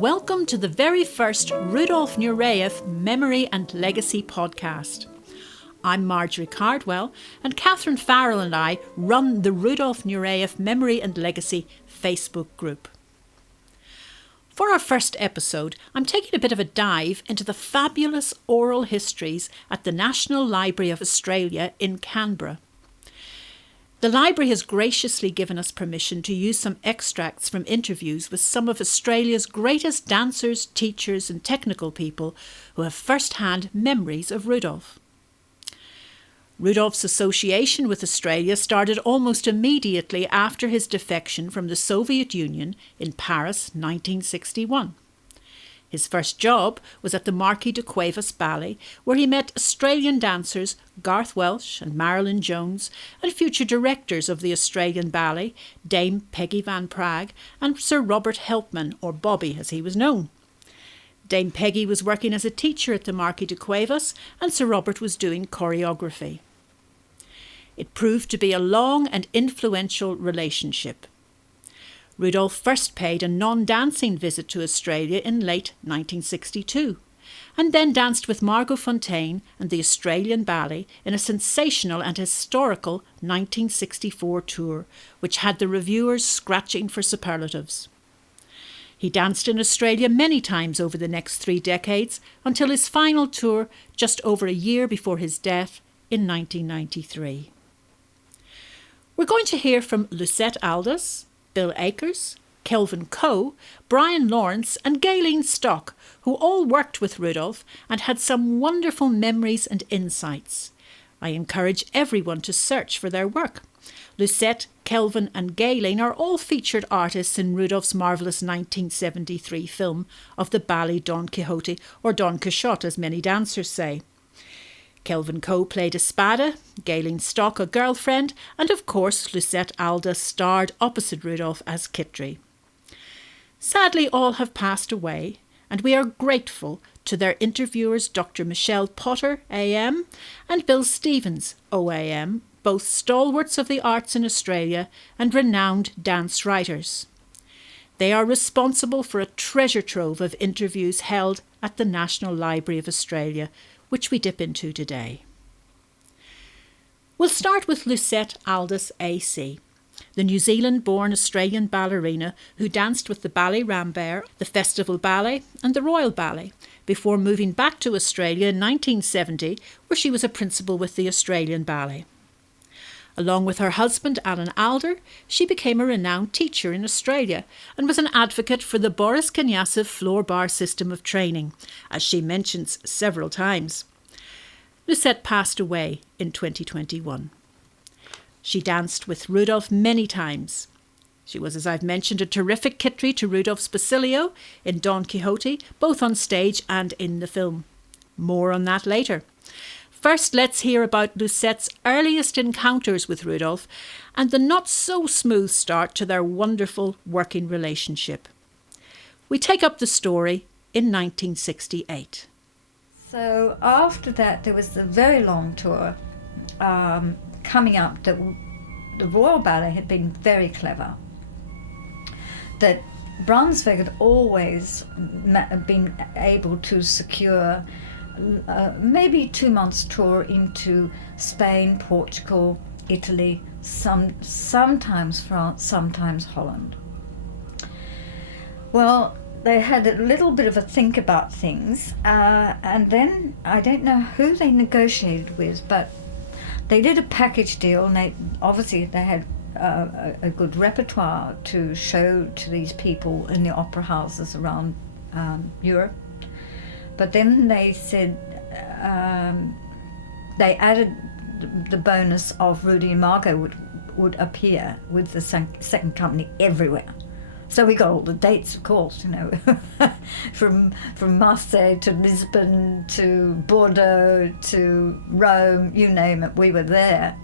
Welcome to the very first Rudolf Nureyev Memory and Legacy podcast. I'm Marjorie Cardwell, and Katherine, Farrell and I run the Rudolf Nureyev Memory and Legacy Facebook group. For our first episode, I'm taking a bit of a dive into the fabulous oral histories at the National Library of Australia in Canberra. The library has graciously given us permission to use some extracts from interviews with some of Australia's greatest dancers, teachers and technical people who have first-hand memories of Rudolf. Rudolf's association with Australia started almost immediately after his defection from the Soviet Union in Paris 1961. His first job was at the Marquis de Cuevas Ballet, where he met Australian dancers Garth Welsh and Marilyn Jones and future directors of the Australian Ballet, Dame Peggy Van Praag and Sir Robert Helpman, or Bobby as he was known. Dame Peggy was working as a teacher at the Marquis de Cuevas and Sir Robert was doing choreography. It proved to be a long and influential relationship. Rudolf first paid a non-dancing visit to Australia in late 1962 and then danced with Margot Fonteyn and the Australian Ballet in a sensational and historical 1964 tour, which had the reviewers scratching for superlatives. He danced in Australia many times over the next 3 decades until his final tour just over a year before his death in 1993. We're going to hear from Lucette Aldous, Bill Akers, Kelvin Coe, Bryan Lawrence and Gailene Stock, who all worked with Rudolf and had some wonderful memories and insights. I encourage everyone to search for their work. Lucette, Kelvin and Gailene are all featured artists in Rudolf's marvellous 1973 film of the ballet Don Quixote, or Don Quixote as many dancers say. Kelvin Coe played Espada, Gailene Stock a girlfriend, and of course Lucette Aldous starred opposite Rudolf as Kitri. Sadly, all have passed away, and we are grateful to their interviewers Dr. Michelle Potter, AM, and Bill Stevens, OAM, both stalwarts of the arts in Australia and renowned dance writers. They are responsible for a treasure trove of interviews held at the National Library of Australia, which we dip into today. We'll start with Lucette Aldous AC, the New Zealand-born Australian ballerina who danced with the Ballet Rambert, the Festival Ballet and the Royal Ballet, before moving back to Australia in 1970, where she was a principal with the Australian Ballet. Along with her husband Alan Alder, she became a renowned teacher in Australia and was an advocate for the Boris Kanyasov floor bar system of training, as she mentions several times. Lucette passed away in 2021. She danced with Rudolf many times. She was, as I've mentioned, a terrific Kitri to Rudolf's Basilio in Don Quixote, both on stage and in the film. More on that later. First, let's hear about Lucette's earliest encounters with Rudolf and the not-so-smooth start to their wonderful working relationship. We take up the story in 1968. So after that, there was a very long tour coming up. That the Royal Ballet had been very clever. That Brunswick had always been able to secure maybe 2 months tour into Spain, Portugal, Italy, sometimes France, sometimes Holland. Well, they had a little bit of a think about things, and then I don't know who they negotiated with, but they did a package deal, and they had a good repertoire to show to these people in the opera houses around Europe. But then they said they added the bonus of Rudy and Margot would appear with the second company everywhere. So we got all the dates, of course, from Marseille to Lisbon to Bordeaux to Rome, you name it, we were there.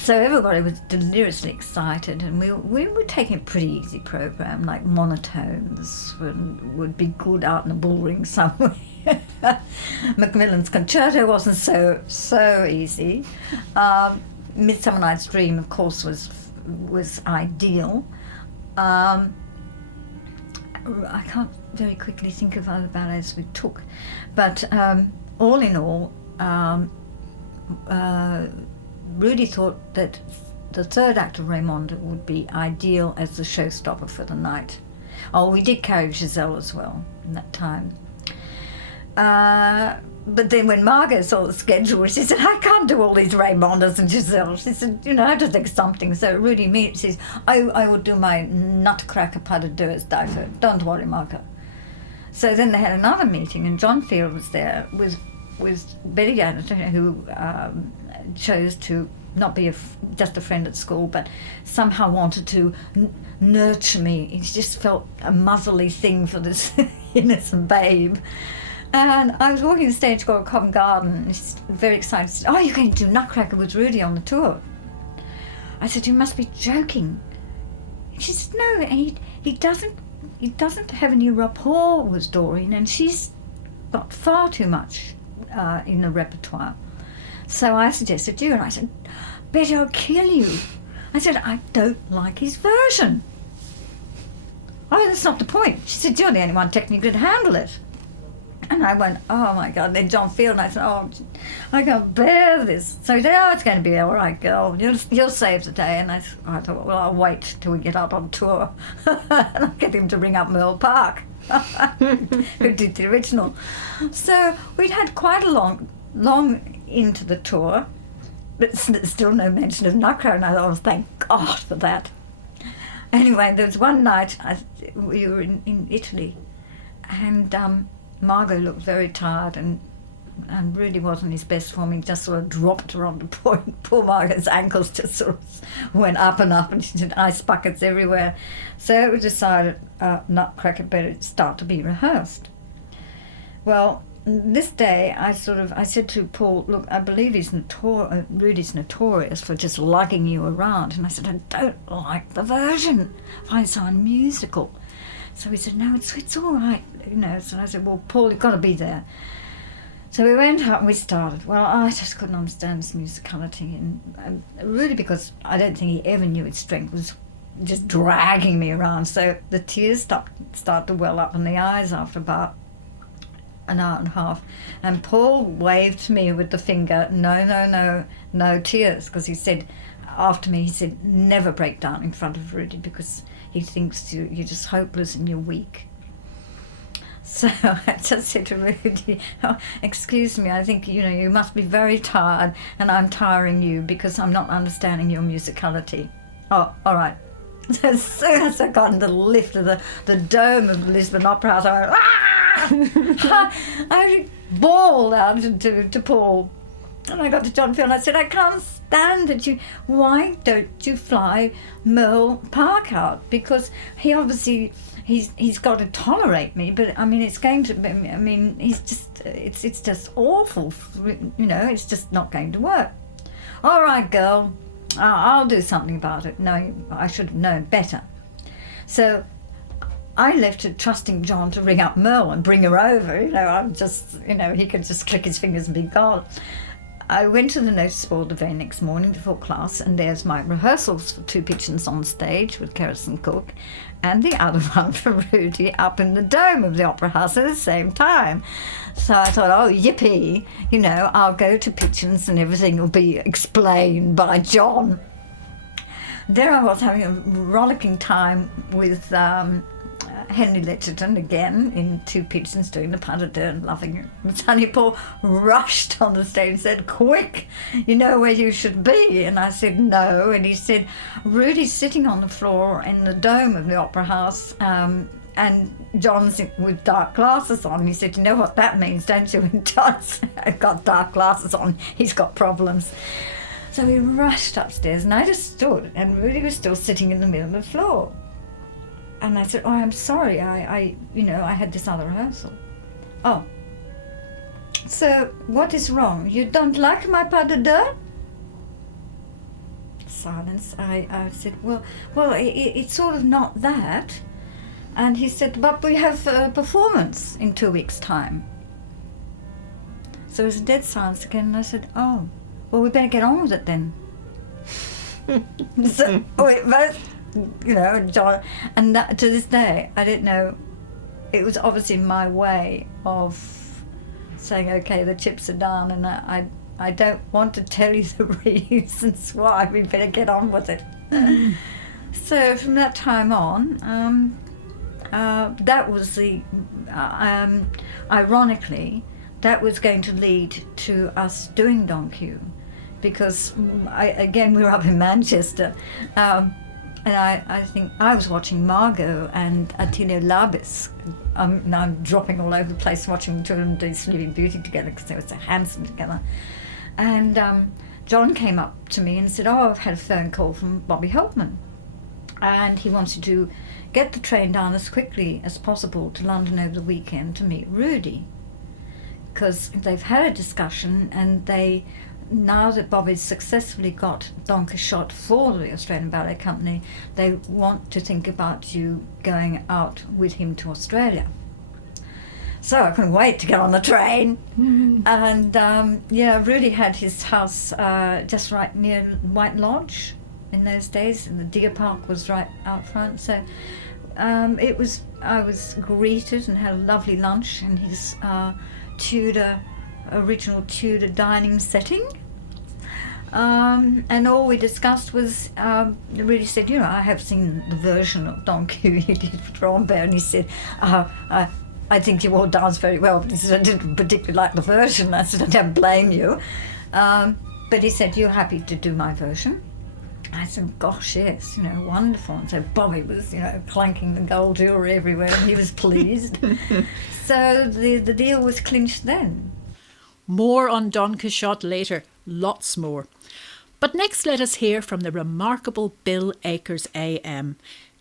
So everybody was deliriously excited, and we were taking a pretty easy program, like monotones would be good out in the bullring somewhere. Macmillan's Concerto wasn't so easy. Midsummer Night's Dream, of course, was ideal. I can't very quickly think of other ballets we took, but all in all, Rudy thought that the third act of Raymonde would be ideal as the showstopper for the night. Oh, we did carry Giselle as well in that time. But then when Margot saw the schedule, she said, I can't do all these Raymondes and Giselle. She said, I have to think something. So Rudy immediately says, I will do my Nutcracker pas de deux Stiffer. Don't worry, Margot. So then they had another meeting, and John Field was there with Betty Anderson, who chose to not be just a friend at school, but somehow wanted to nurture me. He just felt a motherly thing for this innocent babe. And I was walking the stage called Covent Garden, and he's very excited. He said, you're going to do Nutcracker with Rudy on the tour. I said, you must be joking. She said, no, he doesn't have any rapport with Doreen, and she's got far too much in the repertoire. So I suggested you, and I said, Betty, I'll kill you. I said, I don't like his version. Oh, that's not the point. She said, you're the only one technically to handle it. And I went, oh my God. Then John Field, and I said, I can't bear this. So he said, it's going to be all right, girl. You'll save the day. And I thought, well, I'll wait till we get out on tour. And I'll get him to ring up Merle Park, who did the original. So we'd had quite a long into the tour, but still no mention of Nutcracker. And I thought, thank God for that. Anyway, there was one night we were in Italy, and Margot looked very tired, and really wasn't his best form. He just sort of dropped her on the point. Poor Margot's ankles just sort of went up and up, and she had ice buckets everywhere. So we decided Nutcracker better start to be rehearsed. Well, this day I said to Paul, look, I believe Rudy's notorious for just lugging you around. And I said, I don't like the version. I find it so unmusical. So he said, no, it's all right, So I said, well, Paul, you've got to be there. So we went up and we started. Well, I just couldn't understand this musicality, and really because I don't think he ever knew its strength, was just dragging me around. So the tears start to well up in the eyes after about an hour and a half. And Paul waved to me with the finger, no tears, because he said, after me, he said, never break down in front of Rudy, because he thinks you're just hopeless and you're weak. So I just said to Rudy, excuse me, I think, you must be very tired, and I'm tiring you because I'm not understanding your musicality. Oh, all right. So as soon as I got in the lift of the dome of the Lisbon Opera House, I went, I bawled out to Paul. And I got to John Field and I said, I can't stand it. Why don't you fly Merle Park out? Because he obviously, he's got to tolerate me, but it's going to be, he's just, it's just awful, it's just not going to work. All right, girl, I'll do something about it. No, I should have known better. So I left it trusting John to ring up Merle and bring her over. I'm just, he could just click his fingers and be gone. I went to the notice board the very next morning before class, and there's my rehearsals for 2 Pigeons on stage with Kerrison Cook, and the other one for Rudy up in the dome of the Opera House at the same time. So I thought, oh, yippee, I'll go to Pigeons and everything will be explained by John. There I was having a rollicking time with Henry Letcherton again in 2 Pigeons doing the pas de deux and loving it. And Sonny Paul rushed on the stage and said, quick, you know where you should be? And I said, no. And he said, Rudy's sitting on the floor in the dome of the Opera House, and John's with dark glasses on. He said, you know what that means, don't you? And John's got dark glasses on, he's got problems. So we rushed upstairs, and I just stood, and Rudy was still sitting in the middle of the floor. And I said, oh, I'm sorry, I had this other rehearsal. Oh. So, what is wrong? You don't like my pas de deux? Silence. I said, well, it's sort of not that. And he said, but we have a performance in 2 weeks' time. So it was a dead silence again, and I said, oh, well, we better get on with it then. So we both, John, and that, to this day, I don't know it was obviously my way of saying, okay, the chips are down, and I don't want to tell you the reasons why. We better get on with it. So from that time on, that was the, ironically, that was going to lead to us doing Don Q, because again we were up in Manchester, and I think I was watching Margot and Attilio Labis. I'm dropping all over the place watching two of them do Sleeping Beauty together because they were so handsome together. And John came up to me and said, oh, I've had a phone call from Bobby Holtman, and he wanted to get the train down as quickly as possible to London over the weekend to meet Rudy, because they've had a discussion, and now that Bobby's successfully got Don Quixote for the Australian Ballet Company, they want to think about you going out with him to Australia. So I couldn't wait to get on the train. And Rudy had his house just right near White Lodge in those days, and the deer park was right out front. So I was greeted and had a lovely lunch in his original Tudor dining setting. And all we discussed was, Rudy said, I have seen the version of Don Q you did for Rambert, and he said, I think you all danced very well, but he said, I didn't particularly like the version. I said, I don't blame you. But he said, you're happy to do my version? I said, gosh, yes, wonderful. And so Bobby was, clanking the gold jewellery everywhere, and he was pleased. So the deal was clinched then. More on Don Quixote later, lots more. But next let us hear from the remarkable Bill Akers AM,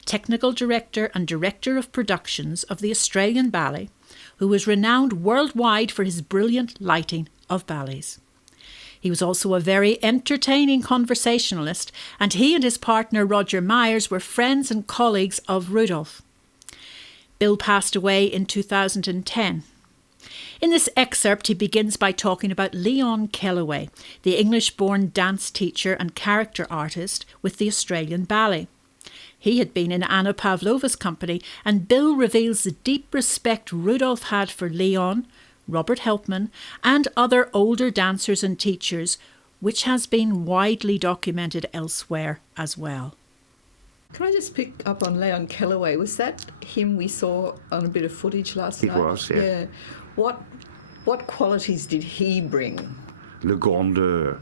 Technical Director and Director of Productions of the Australian Ballet, who was renowned worldwide for his brilliant lighting of ballets. He was also a very entertaining conversationalist, and he and his partner Roger Myers were friends and colleagues of Rudolf. Bill passed away in 2010. In this excerpt, he begins by talking about Leon Kellaway, the English-born dance teacher and character artist with the Australian Ballet. He had been in Anna Pavlova's company, and Bill reveals the deep respect Rudolf had for Leon, Robert Helpman, and other older dancers and teachers, which has been widely documented elsewhere as well. Can I just pick up on Leon Kellaway? Was that him we saw on a bit of footage last night? It was, yeah. What qualities did he bring? Le grandeur.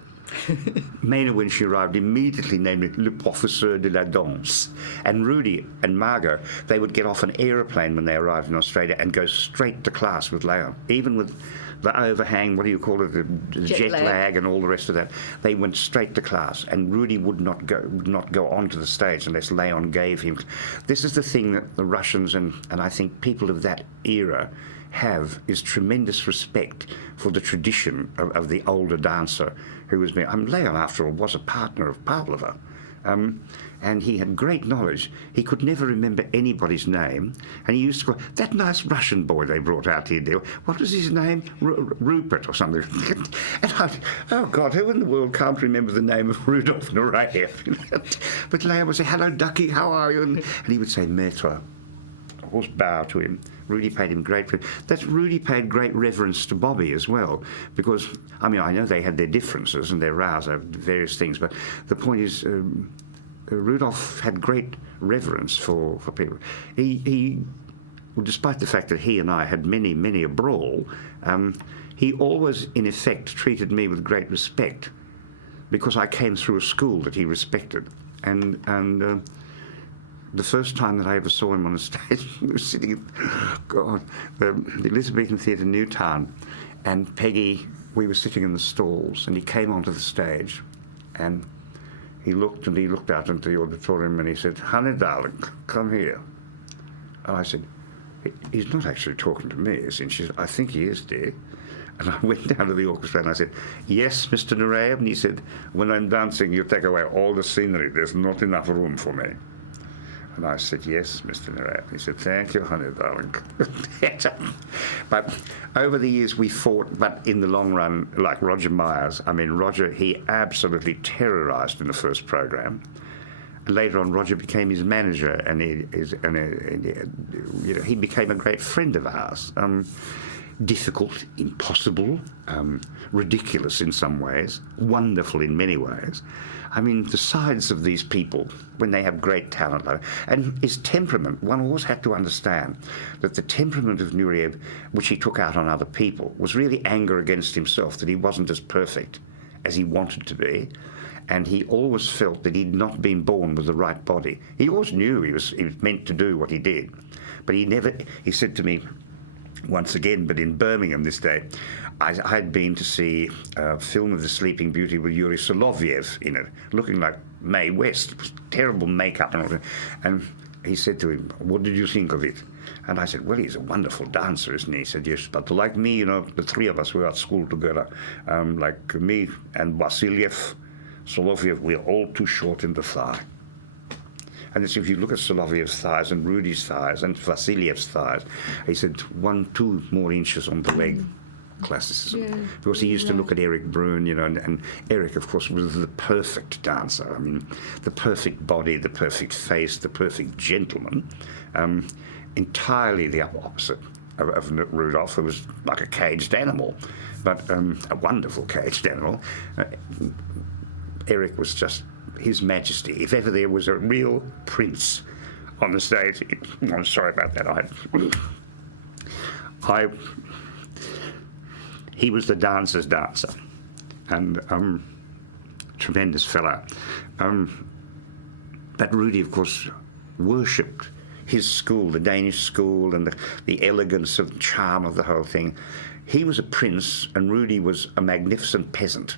Maina, when she arrived, immediately named it Le Professeur de la Danse. And Rudy and Margot, they would get off an aeroplane when they arrived in Australia and go straight to class with Leon. Even with the overhang, the jet lag and all the rest of that, they went straight to class. And Rudy would not go onto the stage unless Leon gave him. This is the thing that the Russians and I think people of that era have, is tremendous respect for the tradition of the older dancer who was Leon, after all, was a partner of Pavlova. And he had great knowledge. He could never remember anybody's name, and he used to go, that nice Russian boy they brought out here, what was his name? Rupert or something. And oh God, who in the world can't remember the name of Rudolf Nureyev? But Leon would say, hello, Ducky, how are you? And he would say, Maître. Of course, bow to him. Rudy paid him Rudy paid great reverence to Bobby as well, because, I know they had their differences and their rows over various things, but the point is, Rudolf had great reverence for people. He, despite the fact that he and I had many a brawl, he always, in effect, treated me with great respect, because I came through a school that he respected. And the first time that I ever saw him on the stage, we were sitting in, the Elizabethan Theatre, Newtown, and Peggy, we were sitting in the stalls, and he came onto the stage, and he looked out into the auditorium, and he said, honey, darling, come here. And I said, he's not actually talking to me. And she said, I think he is, dear. And I went down to the orchestra and I said, yes, Mr. Nureyev? And he said, when I'm dancing, you take away all the scenery. There's not enough room for me. And I said, yes, Mr. Nureyev. He said, thank you, honey, darling. But over the years we fought, but in the long run, like Roger Myers, Roger, he absolutely terrorised in the first program. later on, Roger became his manager, and he became a great friend of ours. Difficult, impossible, ridiculous in some ways, wonderful in many ways. I mean, the sides of these people, when they have great talent, and his temperament, one always had to understand that the temperament of Nureyev, which he took out on other people, was really anger against himself, that he wasn't as perfect as he wanted to be, and he always felt that he'd not been born with the right body. He always knew he was meant to do what he did, but he said to me, once again, but in Birmingham this day, I had been to see a film of The Sleeping Beauty with Yuri Soloviev in it, looking like Mae West, terrible makeup and all that. And he said to him, "What did you think of it?" And I said, "Well, he's a wonderful dancer, isn't he?" He said, "Yes, but like me, the three of us were at school together, like me and Vasiliev, Soloviev, we're all too short in the thigh." And if you look at Soloviev's thighs and Rudy's thighs and Vasiliev's thighs, he said 1-2 more inches on the leg. Classicism. Yeah. Because he used to look at Eric Bruhn, and Eric, of course, was the perfect dancer. I mean, the perfect body, the perfect face, the perfect gentleman. Entirely the opposite of Rudolf, who was like a caged animal, but a wonderful caged animal. Eric was just His Majesty. If ever there was a real prince on the stage, I'm sorry about that. He was the dancer's dancer, and tremendous fellow. But Rudy, of course, worshipped his school, the Danish school, and the elegance and charm of the whole thing. He was a prince, and Rudy was a magnificent peasant,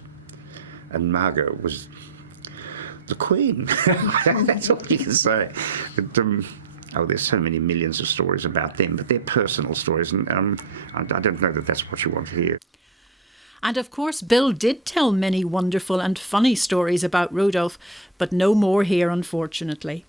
and Margot was the Queen. That's all you can say. But, there's so many millions of stories about them, but they're personal stories, and I don't know that that's what you want to hear. And of course, Bill did tell many wonderful and funny stories about Rudolf, but no more here, unfortunately.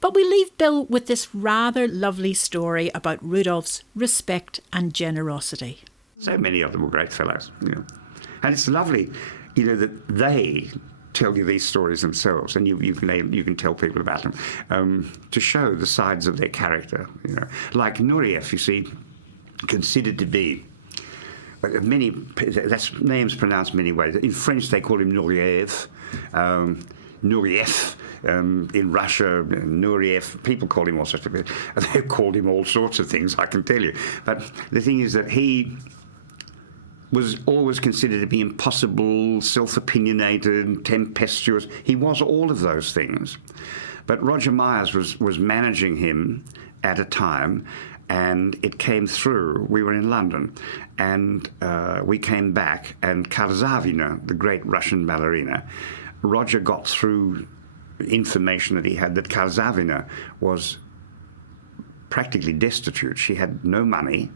But we leave Bill with this rather lovely story about Rudolf's respect and generosity. So many of them were great fellows, and it's lovely, that they tell you these stories themselves, and you can tell people about them to show the sides of their character. Like Nureyev, you see, considered to be that's names pronounced many ways. In French, they call him Nureyev, Nureyev. In Russia, Nureyev, people call him all sorts of things. They've called him all sorts of things, I can tell you. But the thing is that he was always considered to be impossible, self-opinionated, tempestuous. He was all of those things. But Roger Myers was managing him at a time, and it came through. We were in London, and we came back, and Karzavina, the great Russian ballerina, Roger got through information that he had that Karzavina was practically destitute. She had no money.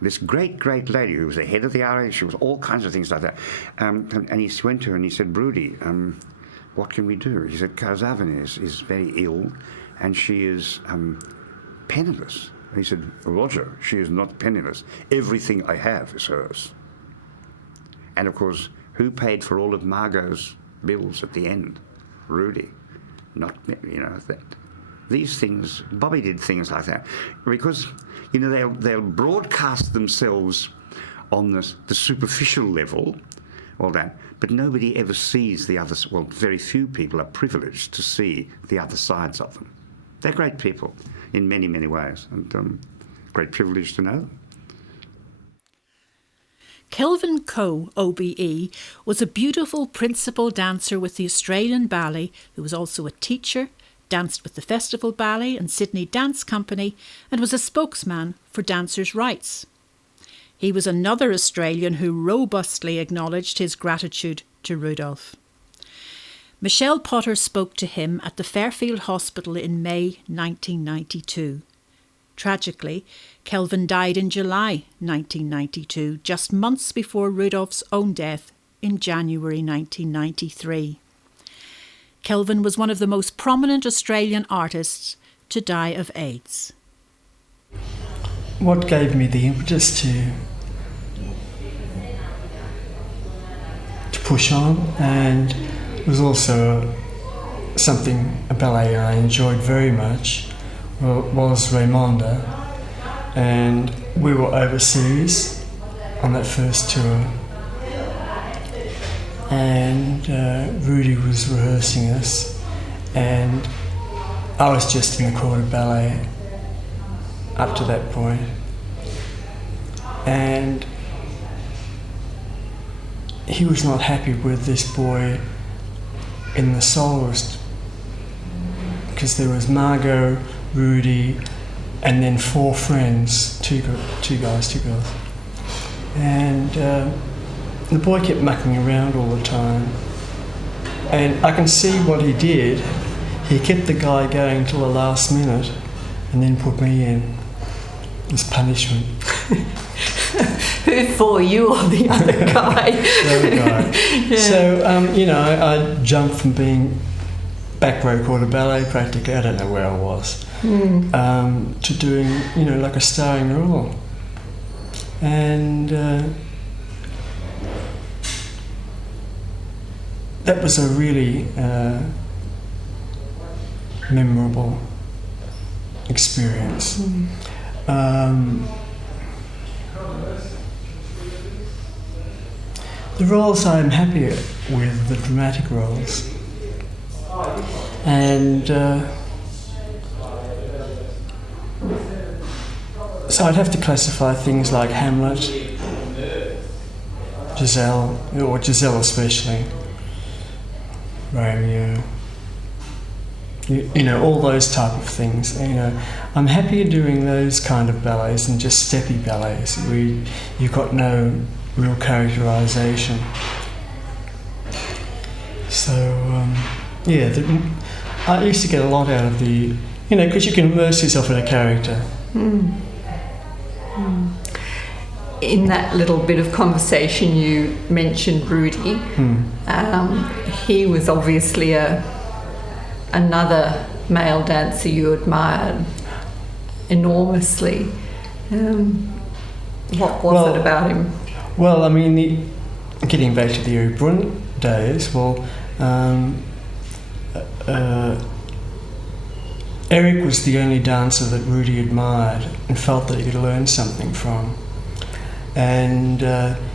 This great, great lady who was the head of the RA, she was all kinds of things like that. And he went to her and he said, "Broody, what can we do?" He said, "Karzavina is very ill and she is penniless." And he said, "Roger, she is not penniless. Everything I have is hers." And of course, who paid for all of Margot's bills at the end? Rudy. Not, that. These things, Bobby did things like that because, they'll broadcast themselves on the superficial level, all that, but nobody ever sees the other. Well, very few people are privileged to see the other sides of them. They're great people in many, many ways, and great privilege to know them. Kelvin Coe, OBE, was a beautiful principal dancer with the Australian Ballet, who was also a teacher, danced with the Festival Ballet and Sydney Dance Company, and was a spokesman for dancers' rights. He was another Australian who robustly acknowledged his gratitude to Rudolf. Michelle Potter spoke to him at the Fairfield Hospital in May 1992. Tragically, Kelvin died in July 1992, just months before Rudolf's own death in January 1993. Kelvin was one of the most prominent Australian artists to die of AIDS. What gave me the impetus to push on, and was also a ballet I enjoyed very much was Raymonda, and we were overseas on that first tour, and Rudy was rehearsing us, and I was just in the corps de ballet up to that point, and he was not happy with this boy in the soloist, because there was Margot, Rudy, and then 4 friends, two guys, 2 girls. And the boy kept mucking around all the time. And I can see what he did. He kept the guy going till the last minute and then put me in as punishment. Who for, you or the other guy? The other guy. Yeah. So, I jumped from being back row corps de ballet practically, I don't know where I was, to doing, like a starring role. And that was a really memorable experience. The roles I'm happier with, the dramatic roles. And so I'd have to classify things like Hamlet, Giselle especially, Romeo, all those type of things. I'm happier doing those kind of ballets than just steppy ballets where you've got no real characterization. So, I used to get a lot out of the, because you can immerse yourself in a character. In that little bit of conversation you mentioned Rudy. He was obviously another male dancer you admired enormously. What was it about him? Well, getting back to the Eric Brun days, Eric was the only dancer that Rudy admired and felt that he could learn something from. And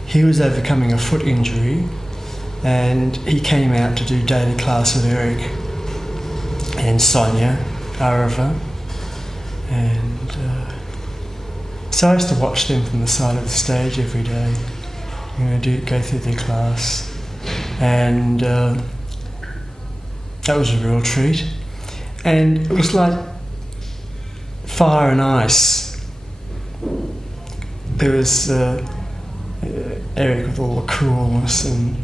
he was overcoming a foot injury, and he came out to do daily class with Eric and Sonia Arava. And so I used to watch them from the side of the stage every day, go through their class. And that was a real treat. And it was like fire and ice. There was Eric with all the coolness and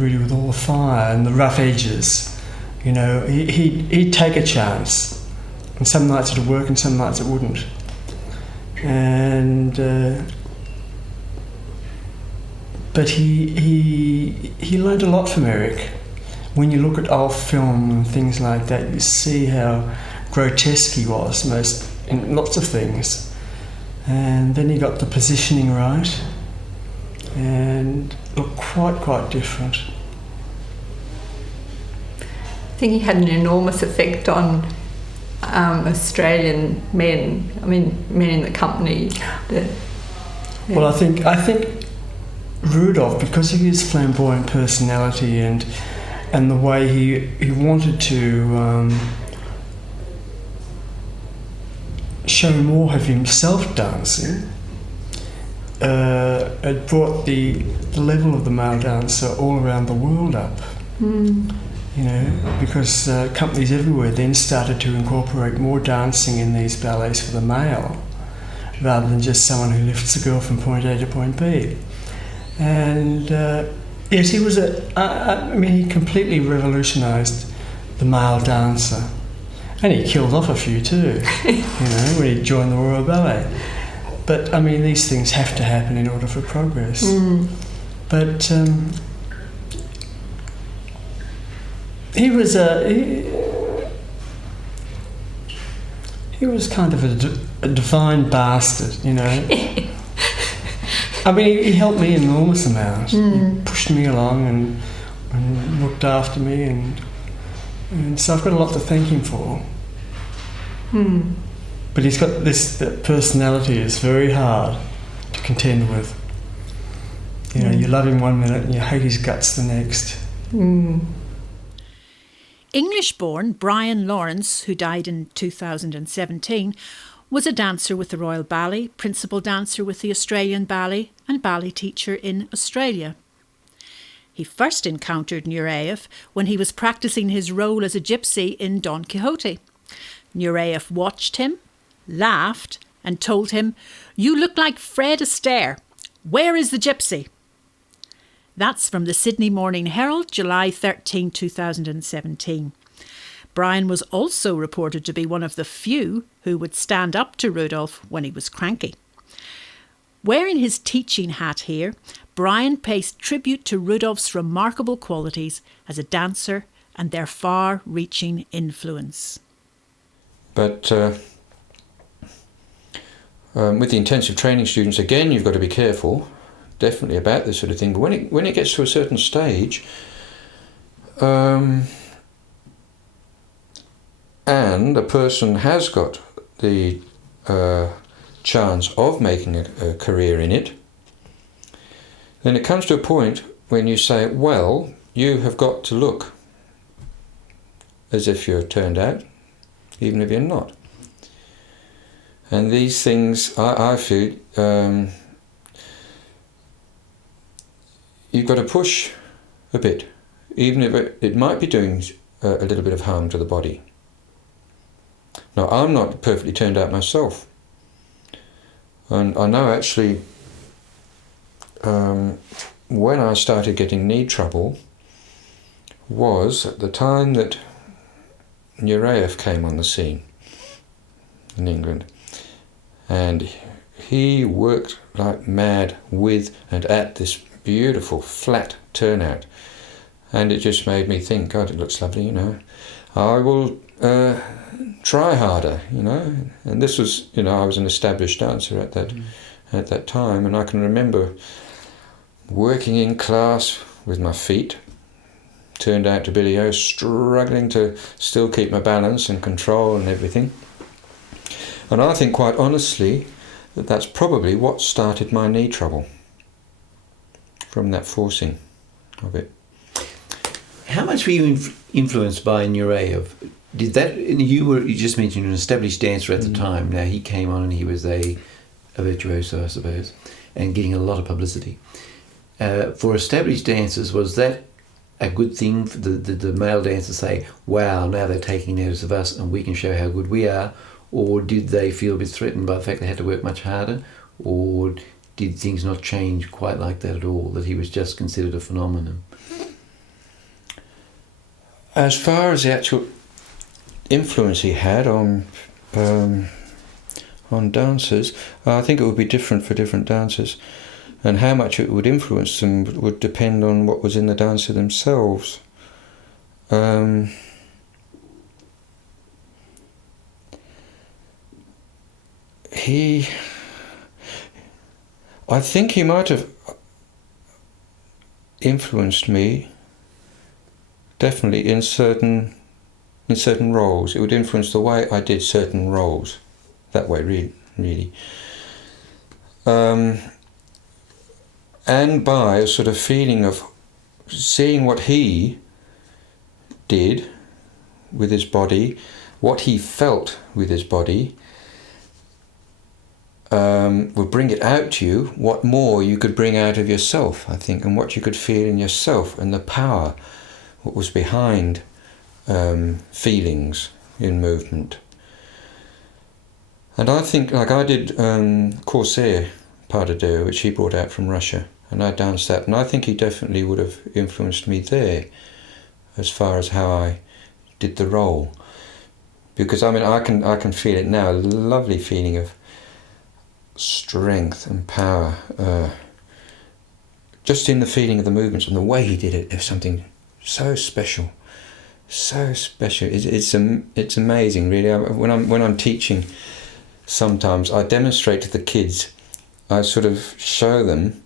Rudy with all the fire and the rough edges. He'd take a chance. And some nights it'd work and some nights it wouldn't. And but he learned a lot from Eric. When you look at old film and things like that, you see how grotesque he was in lots of things. And then he got the positioning right and looked quite different. I think he had an enormous effect on Australian men. Men in the company. Well, I think Rudolf, because of his flamboyant personality and the way he wanted to show more of himself dancing, it brought the level of the male dancer all around the world up. Because companies everywhere then started to incorporate more dancing in these ballets for the male, rather than just someone who lifts a girl from point A to point B. And yes, he was he completely revolutionised the male dancer. And he killed off a few too, when he joined the Royal Ballet. But, these things have to happen in order for progress. But he was kind of a divine bastard, he helped me an enormous amount. He pushed me along and looked after me, and And so I've got a lot to thank him for. But he's got that personality is very hard to contend with. You know, you love him one minute and you hate his guts the next. English-born Bryan Lawrence, who died in 2017, was a dancer with the Royal Ballet, principal dancer with the Australian Ballet and ballet teacher in Australia. He first encountered Nureyev when he was practising his role as a gypsy in Don Quixote. Nureyev watched him, laughed and told him, "You look like Fred Astaire. Where is the gypsy?" That's from the Sydney Morning Herald, July 13, 2017. Bryan was also reported to be one of the few who would stand up to Rudolf when he was cranky. Wearing his teaching hat here, Bryan pays tribute to Rudolf's remarkable qualities as a dancer and their far-reaching influence. But with the intensive training students, again, you've got to be careful, definitely, about this sort of thing. But when it gets to a certain stage, and a person has got the chance of making a career in it, then it comes to a point when you say, well, you have got to look as if you're turned out, even if you're not. And these things, I feel, you've got to push a bit, even if it might be doing a little bit of harm to the body. Now, I'm not perfectly turned out myself. And I know actually, when I started getting knee trouble was at the time that Nureyev came on the scene in England. And he worked like mad with and at this beautiful flat turnout. And it just made me think, God, it looks lovely, you know. I will try harder, you know. And this was, you know, I was an established dancer at that time, and I can remember working in class with my feet, turned out to be struggling to still keep my balance and control and everything. And I think, quite honestly, that that's probably what started my knee trouble, from that forcing of it. How much were you influenced by Nureyev? Did that? You just mentioned an established dancer at the time. Now he came on and he was a virtuoso, I suppose, and getting a lot of publicity. For established dancers, was that a good thing for the male dancers to say, wow, now they're taking notice of us and we can show how good we are? Or did they feel a bit threatened by the fact they had to work much harder? Or did things not change quite like that at all, that he was just considered a phenomenon? As far as the actual influence he had on dancers, I think it would be different for different dancers. And how much it would influence them would depend on what was in the dancer themselves. I think he might have influenced me, definitely in certain roles. It would influence the way I did certain roles, that way, really. And by a sort of feeling of seeing what he did with his body, what he felt with his body, would bring it out to you, what more you could bring out of yourself, I think, and what you could feel in yourself, and the power, what was behind feelings in movement. And I think, like I did Corsair Pas de Deux, which he brought out from Russia, and I danced that, and I think he definitely would have influenced me there as far as how I did the role. Because I mean, I can feel it now, a lovely feeling of strength and power, just in the feeling of the movements and the way he did it. There's something so special, so special. It's amazing, really. When I'm teaching, sometimes I demonstrate to the kids. I sort of show them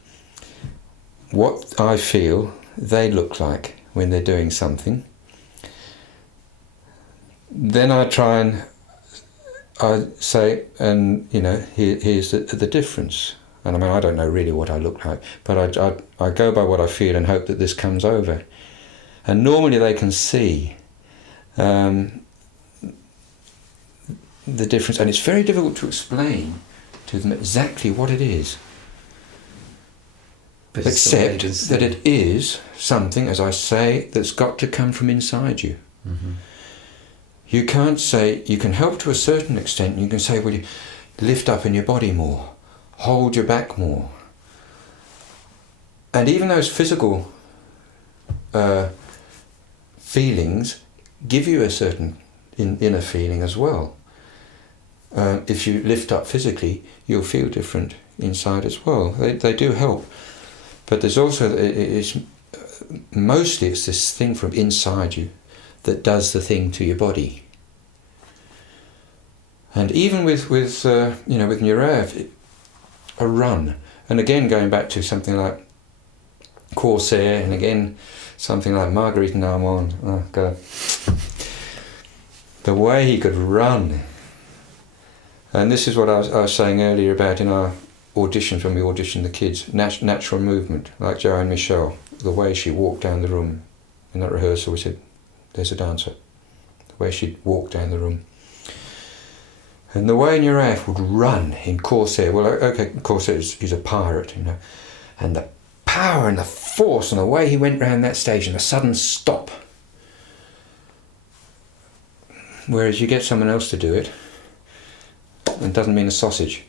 what I feel they look like when they're doing something, then I try and I say, and here's the difference. And I mean, I don't know really what I look like, but I go by what I feel and hope that this comes over. And normally they can see the difference, and it's very difficult to explain to them exactly what it is. But except that it is something, as I say, that's got to come from inside you. Mm-hmm. You can't say, you can help to a certain extent. You can say, well, you lift up in your body more, hold your back more. And even those physical feelings give you a certain inner feeling as well. If you lift up physically, you'll feel different inside as well. They do help. But there's also, mostly it's this thing from inside you that does the thing to your body. And even with Nureyev, a run, and again going back to something like Corsair, and again something like Marjorie Cardwell, oh God, the way he could run. And this is what I was saying earlier about in our auditions, when we auditioned the kids, natural movement, like Joanne Michel, the way she walked down the room. In that rehearsal we said, there's a dancer. The way she'd walk down the room. And the way Nureyev would run in Corsair, well, okay, Corsair he's a pirate, and the power and the force and the way he went round that stage and the sudden stop. Whereas you get someone else to do it, it doesn't mean a sausage,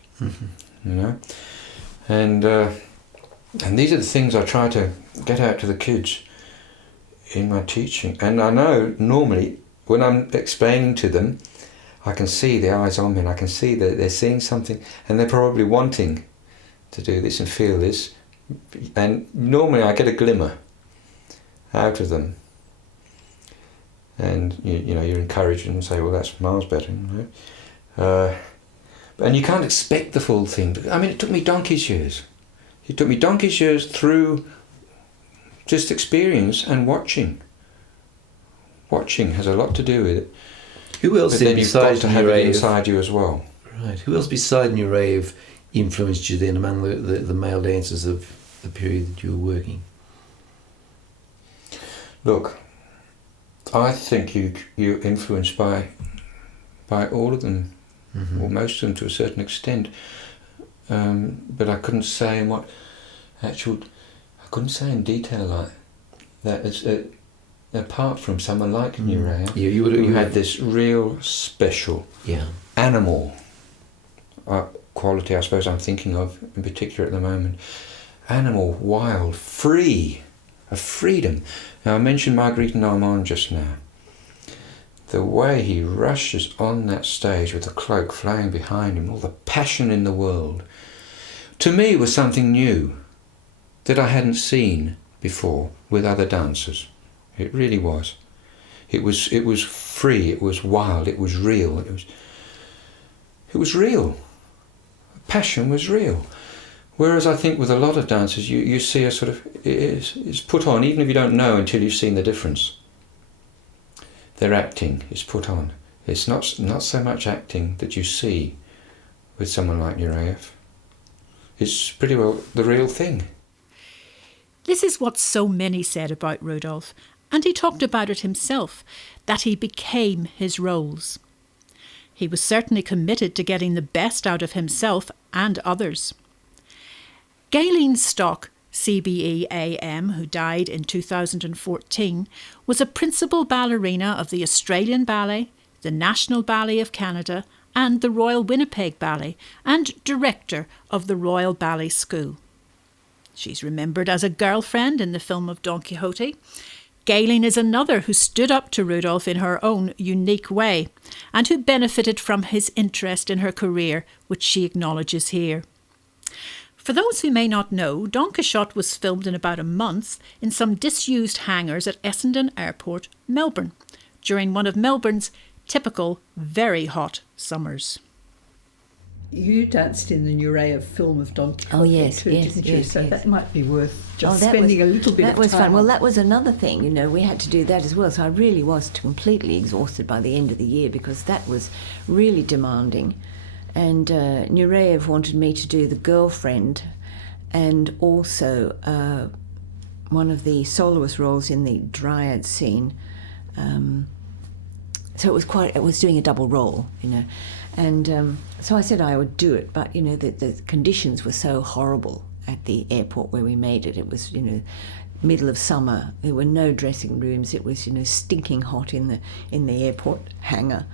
And these are the things I try to get out to the kids in my teaching. And I know normally when I'm explaining to them, I can see the eyes on me, and I can see that they're seeing something, and they're probably wanting to do this and feel this. And normally I get a glimmer out of them. And you're encouraged and say, well, that's miles better. And you can't expect the full thing. I mean, it took me donkey's years. It took me donkey's years through just experience and watching. Watching has a lot to do with it. Who else but then you've got to have it inside you as well. Right. Who else beside Nureyev influenced you then among the male dancers of the period that you were working? Look, I think you're influenced by all of them, or most of them to a certain extent. But I couldn't say in what I couldn't say in detail like that. It's, apart from someone like Nureyev, who had this real special animal quality, I suppose I'm thinking of in particular at the moment. Animal, wild, free, a freedom. Now I mentioned Marjorie Cardwell just now. The way he rushes on that stage with the cloak flying behind him, all the passion in the world, to me was something new that I hadn't seen before with other dancers. It really was. It was free, it was wild, it was real. It was real. Passion was real. Whereas I think with a lot of dancers, you see a sort of, it's put on, even if you don't know until you've seen the difference. Their acting is put on. It's not so much acting that you see with someone like Nureyev. It's pretty well the real thing. This is what so many said about Rudolf, and he talked about it himself, that he became his roles. He was certainly committed to getting the best out of himself and others. Gailene Stock, CBE AM, who died in 2014, was a principal ballerina of the Australian Ballet, the National Ballet of Canada, and the Royal Winnipeg Ballet, and director of the Royal Ballet School. She's remembered as a girlfriend in the film of Don Quixote. Gailene is another who stood up to Rudolf in her own unique way, and who benefited from his interest in her career, which she acknowledges here. For those who may not know, Don Quixote was filmed in about a month in some disused hangars at Essendon Airport, Melbourne, during one of Melbourne's typical, very hot summers. you danced in the Nureyev film of Don Quixote yes, too, yes, didn't you? yes, So yes. that might be worth just that spending was, a little bit of time. That was fun. Well, on. that was another thing, you know, we had to do that as well. So I really was completely exhausted by the end of the year because that was really demanding. And Nureyev wanted me to do the girlfriend and also one of the soloist roles in the Dryad scene. So it was doing a double role, you know. And so I said I would do it, but, you know, the conditions were so horrible at the airport where we made it. It was, you know, middle of summer. There were no dressing rooms. It was, you know, stinking hot in the airport hangar.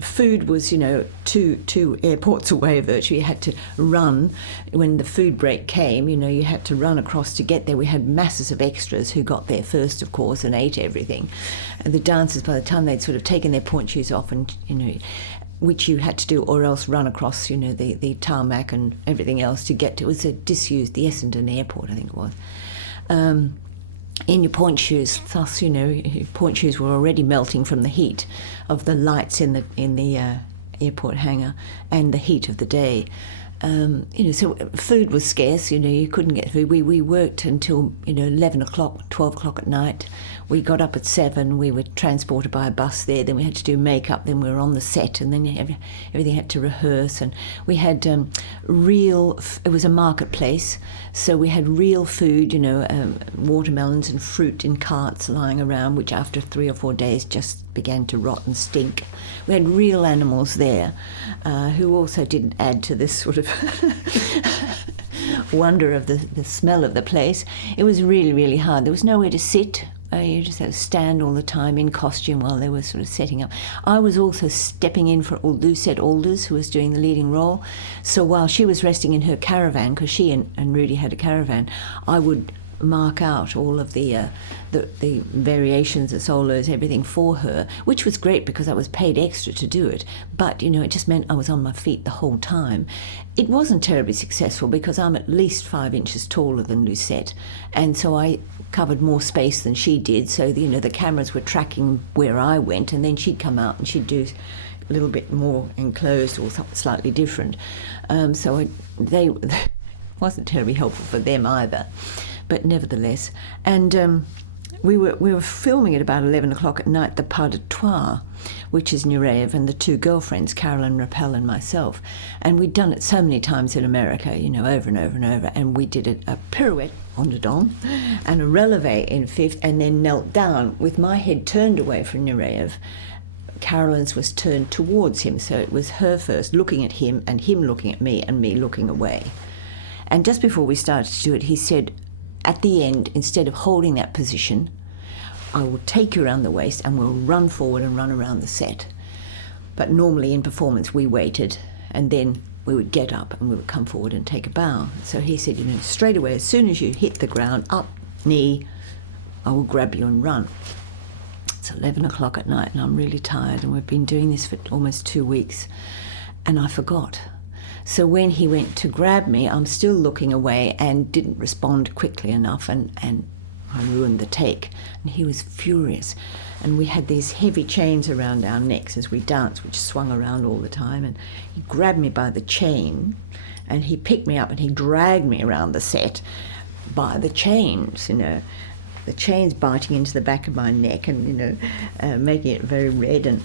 Food was, you know, two airports away virtually. You had to run. When the food break came, you know, you had to run across to get there. We had masses of extras who got there first, of course, and ate everything. And the dancers, by the time they'd sort of taken their point shoes off and, you know, which you had to do, or else run across, you know, the tarmac and everything else to get to. It was a disused, the Essendon airport, I think it was. In your point shoes, thus, you know, your point shoes were already melting from the heat of the lights in the airport hangar and the heat of the day. You know, so food was scarce. You know, you couldn't get food. We worked until, you know, 11 o'clock, 12 o'clock at night. We got up at 7. We were transported by a bus there. Then we had to do makeup. Then we were on the set, and then everything had to rehearse. And we had it was a marketplace, so we had real food. You know, watermelons and fruit in carts lying around, which after 3 or 4 days just began to rot and stink. We had real animals there, who also didn't add to this sort of wonder of the smell of the place. It was really, really hard. There was nowhere to sit. You just had to stand all the time in costume while they were sort of setting up. I was also stepping in for Lucette Aldous, who was doing the leading role. So while she was resting in her caravan, because she and Rudy had a caravan, I would mark out all of the variations, the solos, everything for her, which was great because I was paid extra to do it. But, you know, it just meant I was on my feet the whole time. It wasn't terribly successful because I'm at least 5 inches taller than Lucette, and so I covered more space than she did. So, you know, the cameras were tracking where I went, and then she'd come out and she'd do a little bit more enclosed or something slightly different. They wasn't terribly helpful for them either. But nevertheless, and we were filming at about 11 o'clock at night, the pas de trois, which is Nureyev and the 2 girlfriends, Carolyn Rappel and myself. And we'd done it so many times in America, you know, over and over and over. And we did a pirouette en dedans and a releve in fifth, and then knelt down with my head turned away from Nureyev. Carolyn's was turned towards him, so it was her first looking at him and him looking at me and me looking away. And just before we started to do it, he said, at the end, instead of holding that position, I will take you around the waist and we'll run forward and run around the set. But normally in performance we waited, and then we would get up and we would come forward and take a bow. So he said, you know, straight away, as soon as you hit the ground, up, knee, I will grab you and run. It's 11 o'clock at night and I'm really tired, and we've been doing this for almost 2 weeks, and I forgot. So when he went to grab me, I'm still looking away and didn't respond quickly enough, and I ruined the take. And he was furious. And we had these heavy chains around our necks as we danced, which swung around all the time. And he grabbed me by the chain, and he picked me up and he dragged me around the set by the chains, you know, the chains biting into the back of my neck and, you know, making it very red. And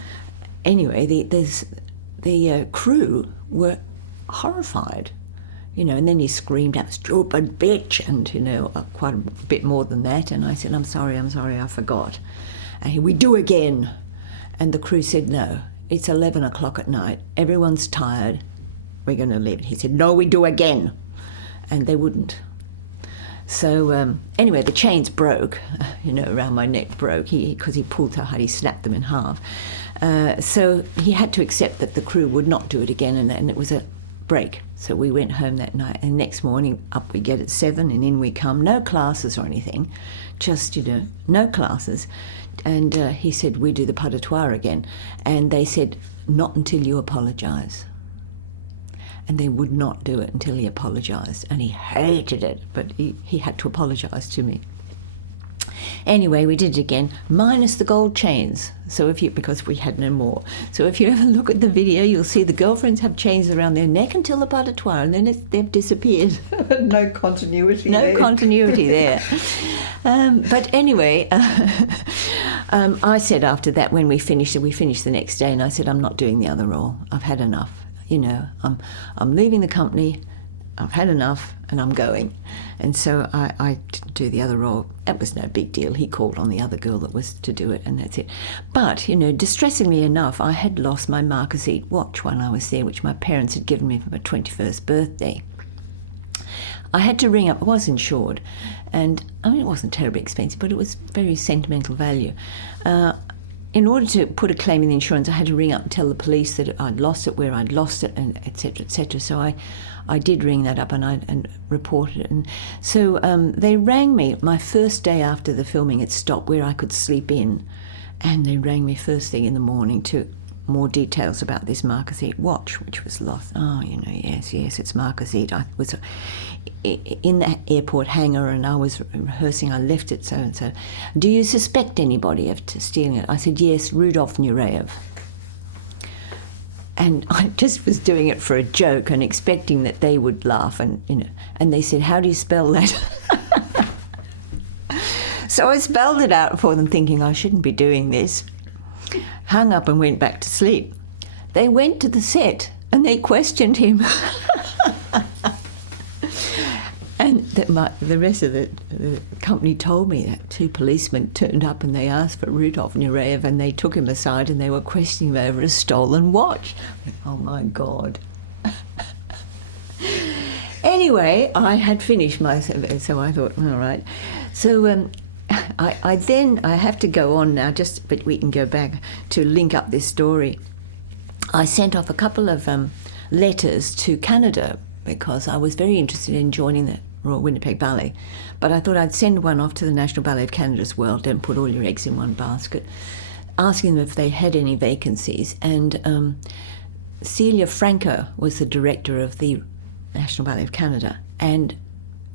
anyway, the crew were horrified, you know, and then he screamed out, "Stupid bitch," and, you know, quite a bit more than that. And I said, I'm sorry, I forgot. And we do again. And the crew said, no, it's 11 o'clock at night, everyone's tired, we're going to leave it. He said, no, we do again. And they wouldn't. So anyway, the chains broke, you know, around my neck broke, because he pulled so hard, he snapped them in half. So he had to accept that the crew would not do it again, and it was a break. So we went home that night, and next morning up we get at 7 and in we come. No classes or anything, just, you know, no classes. And he said, we do the pas de trois again. And they said, not until you apologise. And they would not do it until he apologised. And he hated it, but he had to apologise to me. Anyway, we did it again, minus the gold chains. So because we had no more. So if you ever look at the video, you'll see the girlfriends have chains around their neck until the pas de trois, and then they've disappeared. No continuity No there. continuity there. But anyway, I said after that, when we finished the next day, and I said, I'm not doing the other role. I've had enough. I'm leaving the company. I've had enough, and I'm going. And so I didn't do the other role. That was no big deal. He called on the other girl that was to do it, and that's it. But, distressingly enough, I had lost my Marcasite watch while I was there, which my parents had given me for my 21st birthday. I had to ring up. I was insured, and it wasn't terribly expensive, but it was very sentimental value. In order to put a claim in the insurance, I had to ring up and tell the police that I'd lost it, where I'd lost it, and et cetera, et cetera. So I did ring that up and reported it. And so they rang me my first day after the filming had stopped, where I could sleep in, and they rang me first thing in the morning to more details about this Marcasite watch, which was lost. Oh, yes, it's Marcasite. I was in the airport hangar, and I was rehearsing. I left it so and so. Do you suspect anybody of stealing it? I said, yes, Rudolf Nureyev. And I just was doing it for a joke and expecting that they would laugh, and they said, how do you spell that? So I spelled it out for them, thinking I shouldn't be doing this. Hung up and went back to sleep. They went to the set and they questioned him. And the rest of the company told me that 2 policemen turned up and they asked for Rudolf Nureyev, and they took him aside and they were questioning him over a stolen watch. Oh my God. Anyway, I had finished so I thought, all right. So I have to go on now, but we can go back to link up this story. I sent off a couple of letters to Canada because I was very interested in joining the Royal Winnipeg Ballet. But I thought I'd send one off to the National Ballet of Canada as well. Don't put all your eggs in one basket. Asking them if they had any vacancies. And Celia Franco was the director of the National Ballet of Canada. And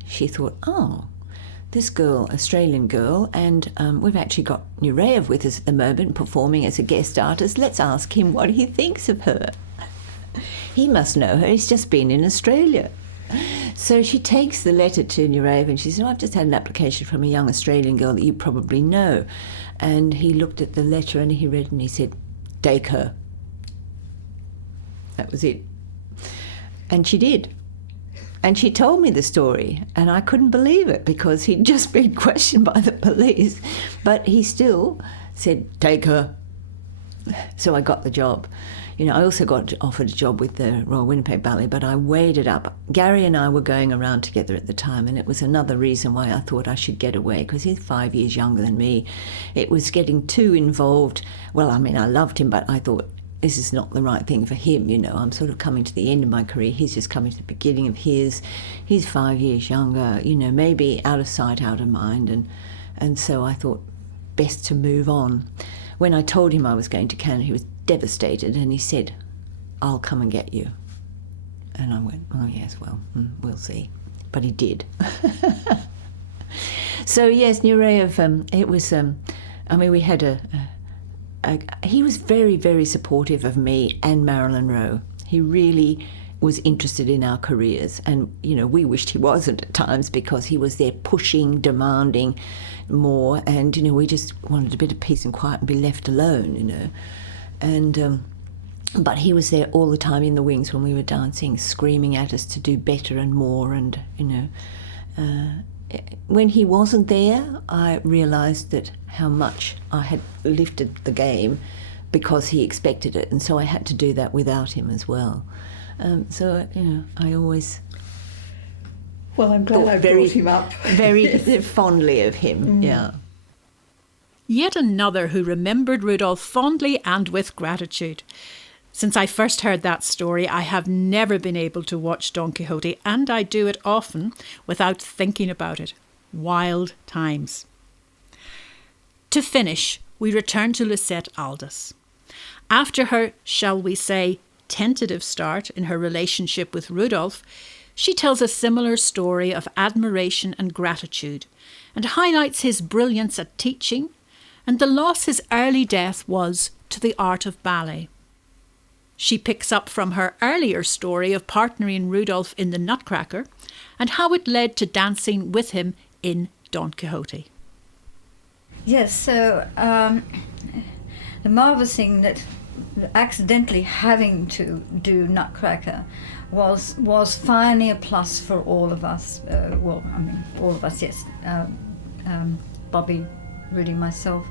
she thought, this girl, Australian girl, and we've actually got Nureyev with us at the moment, performing as a guest artist. Let's ask him what he thinks of her. He must know her. He's just been in Australia. So she takes the letter to Nureyev and she said, I've just had an application from a young Australian girl that you probably know. And he looked at the letter and he read and he said, take her. That was it. And she did. And she told me the story, and I couldn't believe it because he'd just been questioned by the police. But he still said, take her. So I got the job. I also got offered a job with the Royal Winnipeg Ballet, but I weighed it up. Gary and I were going around together at the time, and it was another reason why I thought I should get away, because he's 5 years younger than me. It was getting too involved. Well, I loved him, but I thought, this is not the right thing for him, I'm sort of coming to the end of my career. He's just coming to the beginning of his. He's 5 years younger, maybe out of sight, out of mind. And so I thought, best to move on. When I told him I was going to Canada, he was devastated, and he said, I'll come and get you. And I went, oh yes, well, we'll see. But he did. So yes, Nureyev, it was, we had he was very, very supportive of me and Marilyn Rowe. He really was interested in our careers, and we wished he wasn't at times, because he was there pushing, demanding more, and we just wanted a bit of peace and quiet and be left alone, and but he was there all the time in the wings when we were dancing, screaming at us to do better and more, and when he wasn't there, I realised that how much I had lifted the game because he expected it, and so I had to do that without him as well. So I always. Well, I'm glad I brought him up. Very fondly of him. Yeah. Yet another who remembered Rudolf fondly and with gratitude. Since I first heard that story, I have never been able to watch Don Quixote, and I do it often without thinking about it. Wild times. To finish, we return to Lucette Aldous. After her, shall we say, tentative start in her relationship with Rudolf, she tells a similar story of admiration and gratitude, and highlights his brilliance at teaching and the loss his early death was to the art of ballet. She picks up from her earlier story of partnering Rudolf in the Nutcracker and how it led to dancing with him in Don Quixote. Yes, so the marvellous thing that accidentally having to do Nutcracker was finally a plus for all of us. All of us, yes. Bobby, Rudy, myself.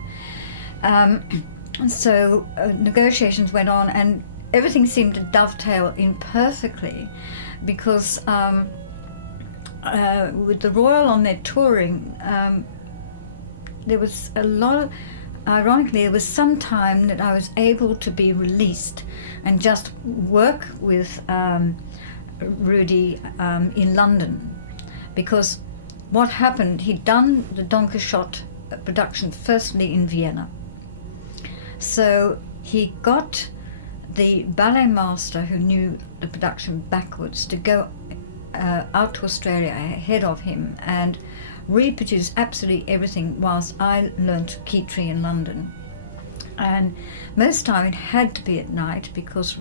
So negotiations went on, and everything seemed to dovetail in perfectly, because with the Royal on their touring, there was a lot of, ironically, there was some time that I was able to be released and just work with Rudy in London, because what happened, he'd done the Don Quixote production firstly in Vienna. So he got the ballet master who knew the production backwards to go out to Australia ahead of him and reproduce absolutely everything whilst I learnt Kitri in London. And most time it had to be at night because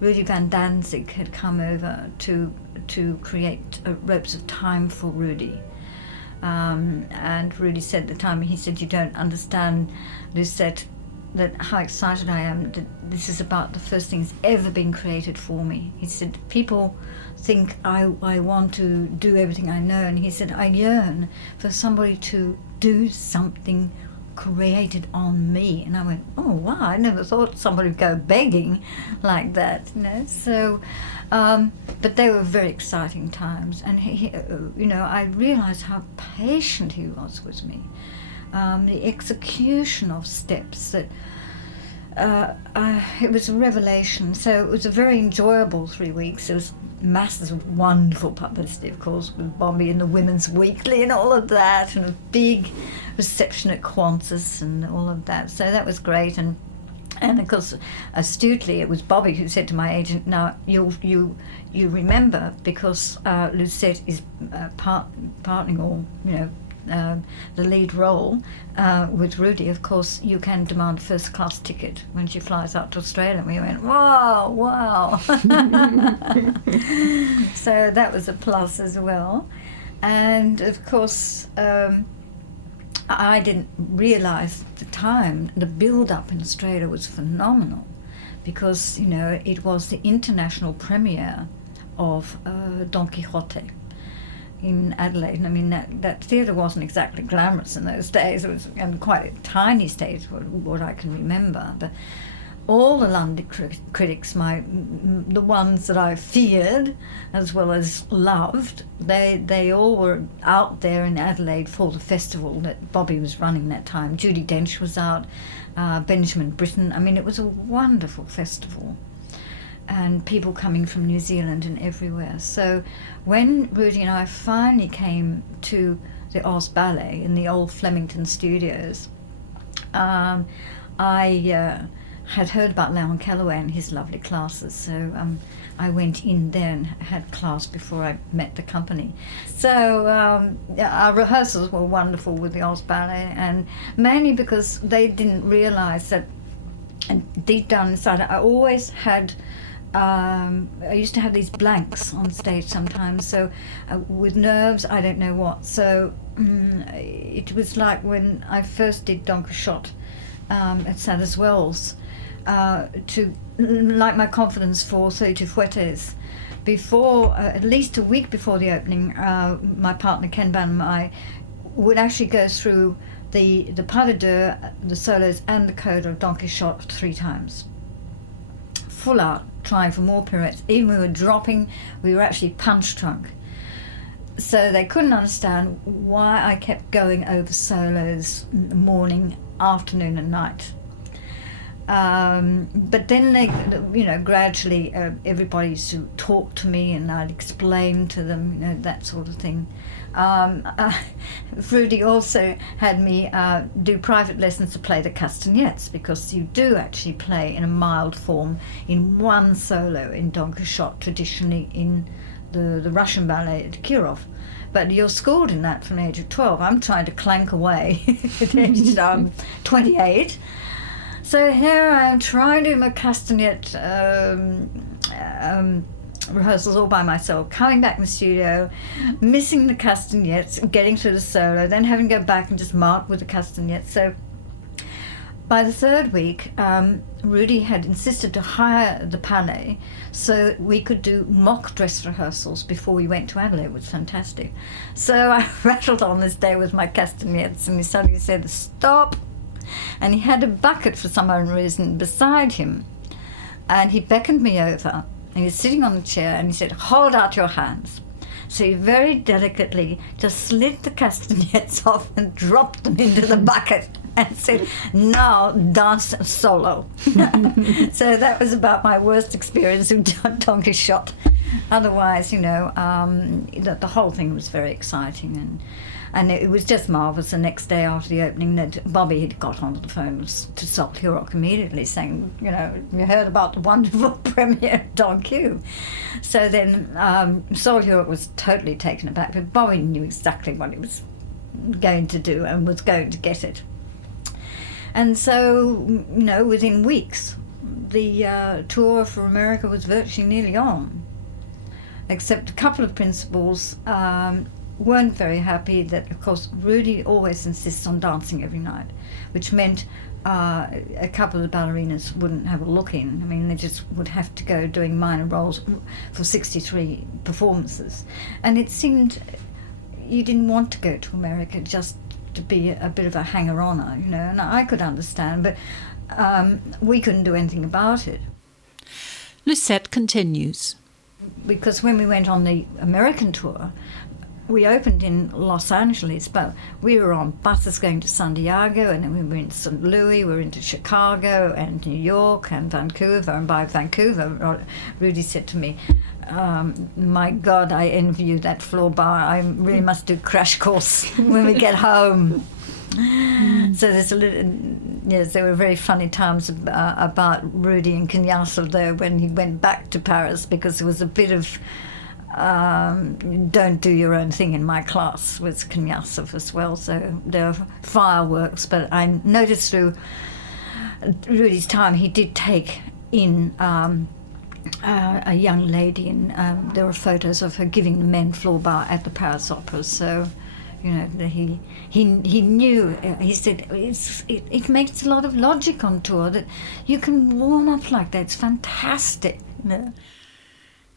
Rudy van Danzig had come over to create ropes of time for Rudy. And Rudy said at the time, he said, "You don't understand, Lucette, that how excited I am that this is about the first thing that's ever been created for me." He said, "People think I want to do everything I know," and he said, "I yearn for somebody to do something created on me." And I went, "Oh wow, I never thought somebody would go begging like that," you know. So but they were very exciting times, and he you know, I realized how patient he was with me. The execution of steps, that it was a revelation. So it was a very enjoyable 3 weeks. There was masses of wonderful publicity, of course, with Bobby and the Women's Weekly and all of that, and a big reception at Qantas and all of that. So that was great. And of course, astutely, it was Bobby who said to my agent, "Now you remember, because Lucette is partnering all, you know, the lead role with Rudy, of course, you can demand first class ticket when she flies out to Australia." And we went, wow. So that was a plus as well. And of course, I didn't realise at the time the build-up in Australia was phenomenal, because, you know, it was the international premiere of Don Quixote in Adelaide. And I mean, that theatre wasn't exactly glamorous in those days. It was quite a tiny stage, what I can remember. But all the London critics, the ones that I feared as well as loved, they all were out there in Adelaide for the festival that Bobby was running that time. Judi Dench was out, Benjamin Britten. I mean, it was a wonderful festival, and people coming from New Zealand and everywhere. So when Rudy and I finally came to the Oz Ballet in the old Flemington studios, I had heard about Leon Calloway and his lovely classes, so I went in there and had class before I met the company. So our rehearsals were wonderful with the Oz Ballet, and mainly because they didn't realise that, and deep down inside, I always had I used to have these blanks on stage sometimes, so with nerves, I don't know what. So it was like when I first did Don Quixote at Sadler's Wells, like my confidence for 32 Fuertes. Before, at least a week before the opening, my partner Ken Banham and I would actually go through the pas de deux, the solos and the coda of Don Quixote 3 times. Full out, trying for more pirouettes. Even we were dropping, we were actually punch drunk. So they couldn't understand why I kept going over solos morning, afternoon and night. But then they, you know, gradually everybody used to talk to me, and I'd explain to them, you know, that sort of thing. Rudy also had me do private lessons to play the castagnettes, because you do actually play in a mild form in one solo in Don Quixote, traditionally in the Russian ballet at Kirov. But you're schooled in that from the age of 12. I'm trying to clank away at the age of 28. So here I am trying to do my castanet rehearsals all by myself, coming back in the studio, missing the castanets, getting through the solo, then having to go back and just mark with the castanets. So by the third week, Rudy had insisted to hire the palais so we could do mock dress rehearsals before we went to Adelaide. It was fantastic. So I rattled on this day with my castanets, and he suddenly said, "Stop!" And he had a bucket for some unknown reason beside him. And he beckoned me over, and he was sitting on the chair, and he said, "Hold out your hands." So he very delicately just slid the castanets off and dropped them into the bucket and said, "Now dance solo." So that was about my worst experience of donkey shot. Otherwise, the whole thing was very exciting, and it was just marvellous. The next day after the opening, that Bobby had got onto the phone to Sol Hurok immediately saying, "You heard about the wonderful premiere of Don Q." So then Sol Hurok was totally taken aback, but Bobby knew exactly what he was going to do and was going to get it. And so, within weeks, the tour for America was virtually nearly on, except a couple of principals weren't very happy that, of course, Rudy always insists on dancing every night, which meant a couple of the ballerinas wouldn't have a look in. I mean, they just would have to go doing minor roles for 63 performances. And it seemed you didn't want to go to America just to be a bit of a hanger-oner, and I could understand, but we couldn't do anything about it. Lucette continues. Because when we went on the American tour, we opened in Los Angeles, but we were on buses going to San Diego, and then we were in St. Louis, we were into Chicago and New York and Vancouver. And by Vancouver, Rudy said to me, "My God, I envy you that floor bar. I really must do crash course when we get home." So there's there were very funny times about Rudy and Knyazov there when he went back to Paris, because there was a bit of don't do your own thing in my class with Knyazov as well. So there were fireworks, but I noticed through Rudy's time he did take in a young lady, and there were photos of her giving the men floor bar at the Paris Opera. So he knew. He said it makes a lot of logic on tour that you can warm up like that. It's fantastic.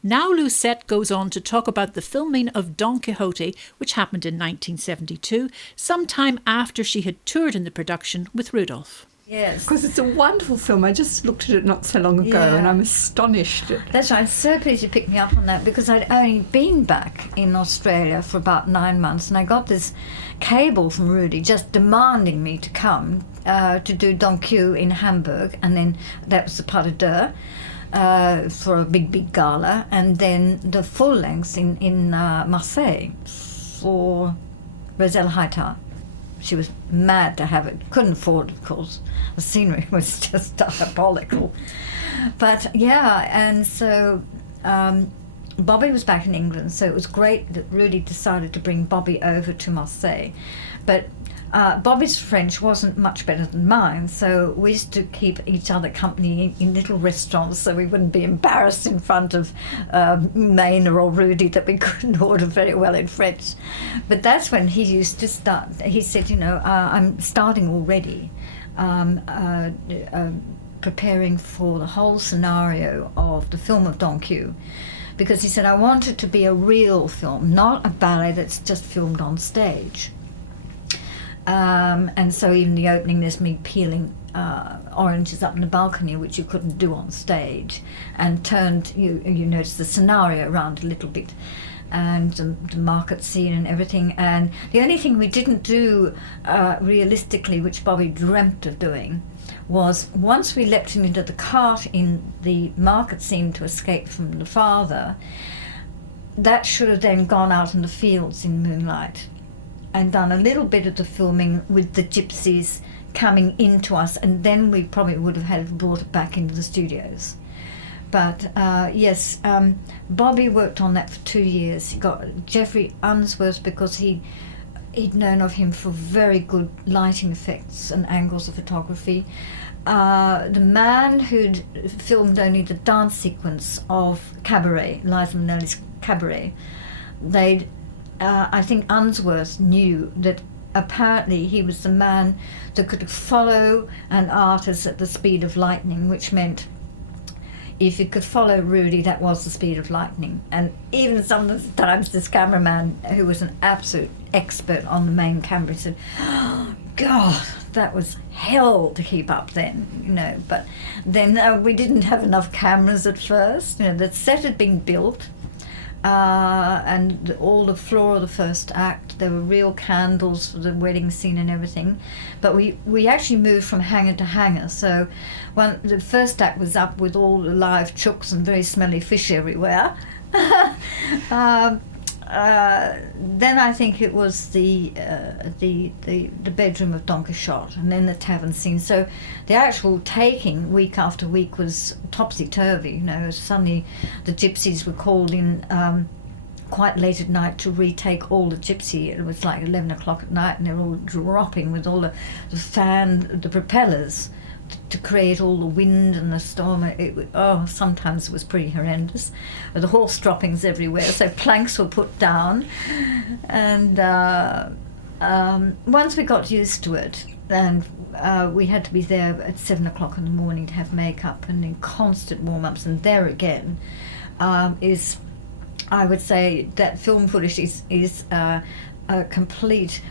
Now Lucette goes on to talk about the filming of Don Quixote, which happened in 1972, sometime after she had toured in the production with Rudolf. Yes. Because it's a wonderful film. I just looked at it not so long ago and I'm astonished. That's right. I'm so pleased you picked me up on that, because I'd only been back in Australia for about 9 months, and I got this cable from Rudy just demanding me to come to do Don Q in Hamburg, and then that was the Pas de Deux. For a big gala, and then the full length in Marseille for Roselle Hightower. She was mad to have it. Couldn't afford it, of course. The scenery was just diabolical. But and so Bobby was back in England, so it was great that Rudy decided to bring Bobby over to Marseille. But Bobby's French wasn't much better than mine, so we used to keep each other company in little restaurants so we wouldn't be embarrassed in front of Maynard or Rudy that we couldn't order very well in French. But that's when he used to start. He said, I'm starting already, preparing for the whole scenario of the film of Don Q. Because he said, I want it to be a real film, not a ballet that's just filmed on stage. And so even the opening, there's me peeling oranges up in the balcony, which you couldn't do on stage, and turned, you notice the scenario around a little bit, and the market scene and everything. And the only thing we didn't do realistically, which Bobby dreamt of doing, was once we leapt him into the cart in the market scene to escape from the father, that should have then gone out in the fields in moonlight and done a little bit of the filming with the gypsies coming into us, and then we probably would have had brought it back into the studios. But yes, Bobby worked on that for 2 years. He got Geoffrey Unsworth because he'd known of him for very good lighting effects and angles of photography. The man who'd filmed only the dance sequence of Cabaret, Liza Minnelli's Cabaret, I think Unsworth knew that apparently he was the man that could follow an artist at the speed of lightning, which meant if you could follow Rudy, that was the speed of lightning. And even sometimes this cameraman, who was an absolute expert on the main camera, said, oh, God, that was hell to keep up then, you know. But then we didn't have enough cameras at first. You know, the set had been built, and all the floor of the first act, there were real candles for the wedding scene and everything. But we actually moved from hangar to hangar. So when the first act was up with all the live chooks and very smelly fish everywhere, then I think it was the bedroom of Don Quixote, and then the tavern scene. So the actual taking week after week was topsy-turvy. You know, suddenly the gypsies were called in quite late at night to retake all the gypsy. It was like 11 o'clock at night, and they were all dropping with all the propellers to create all the wind and the storm. Sometimes it was pretty horrendous. The horse droppings everywhere, so planks were put down. And once we got used to it, and we had to be there at 7 o'clock in the morning to have makeup and in constant warm-ups, and there again is, I would say, that film footage is a complete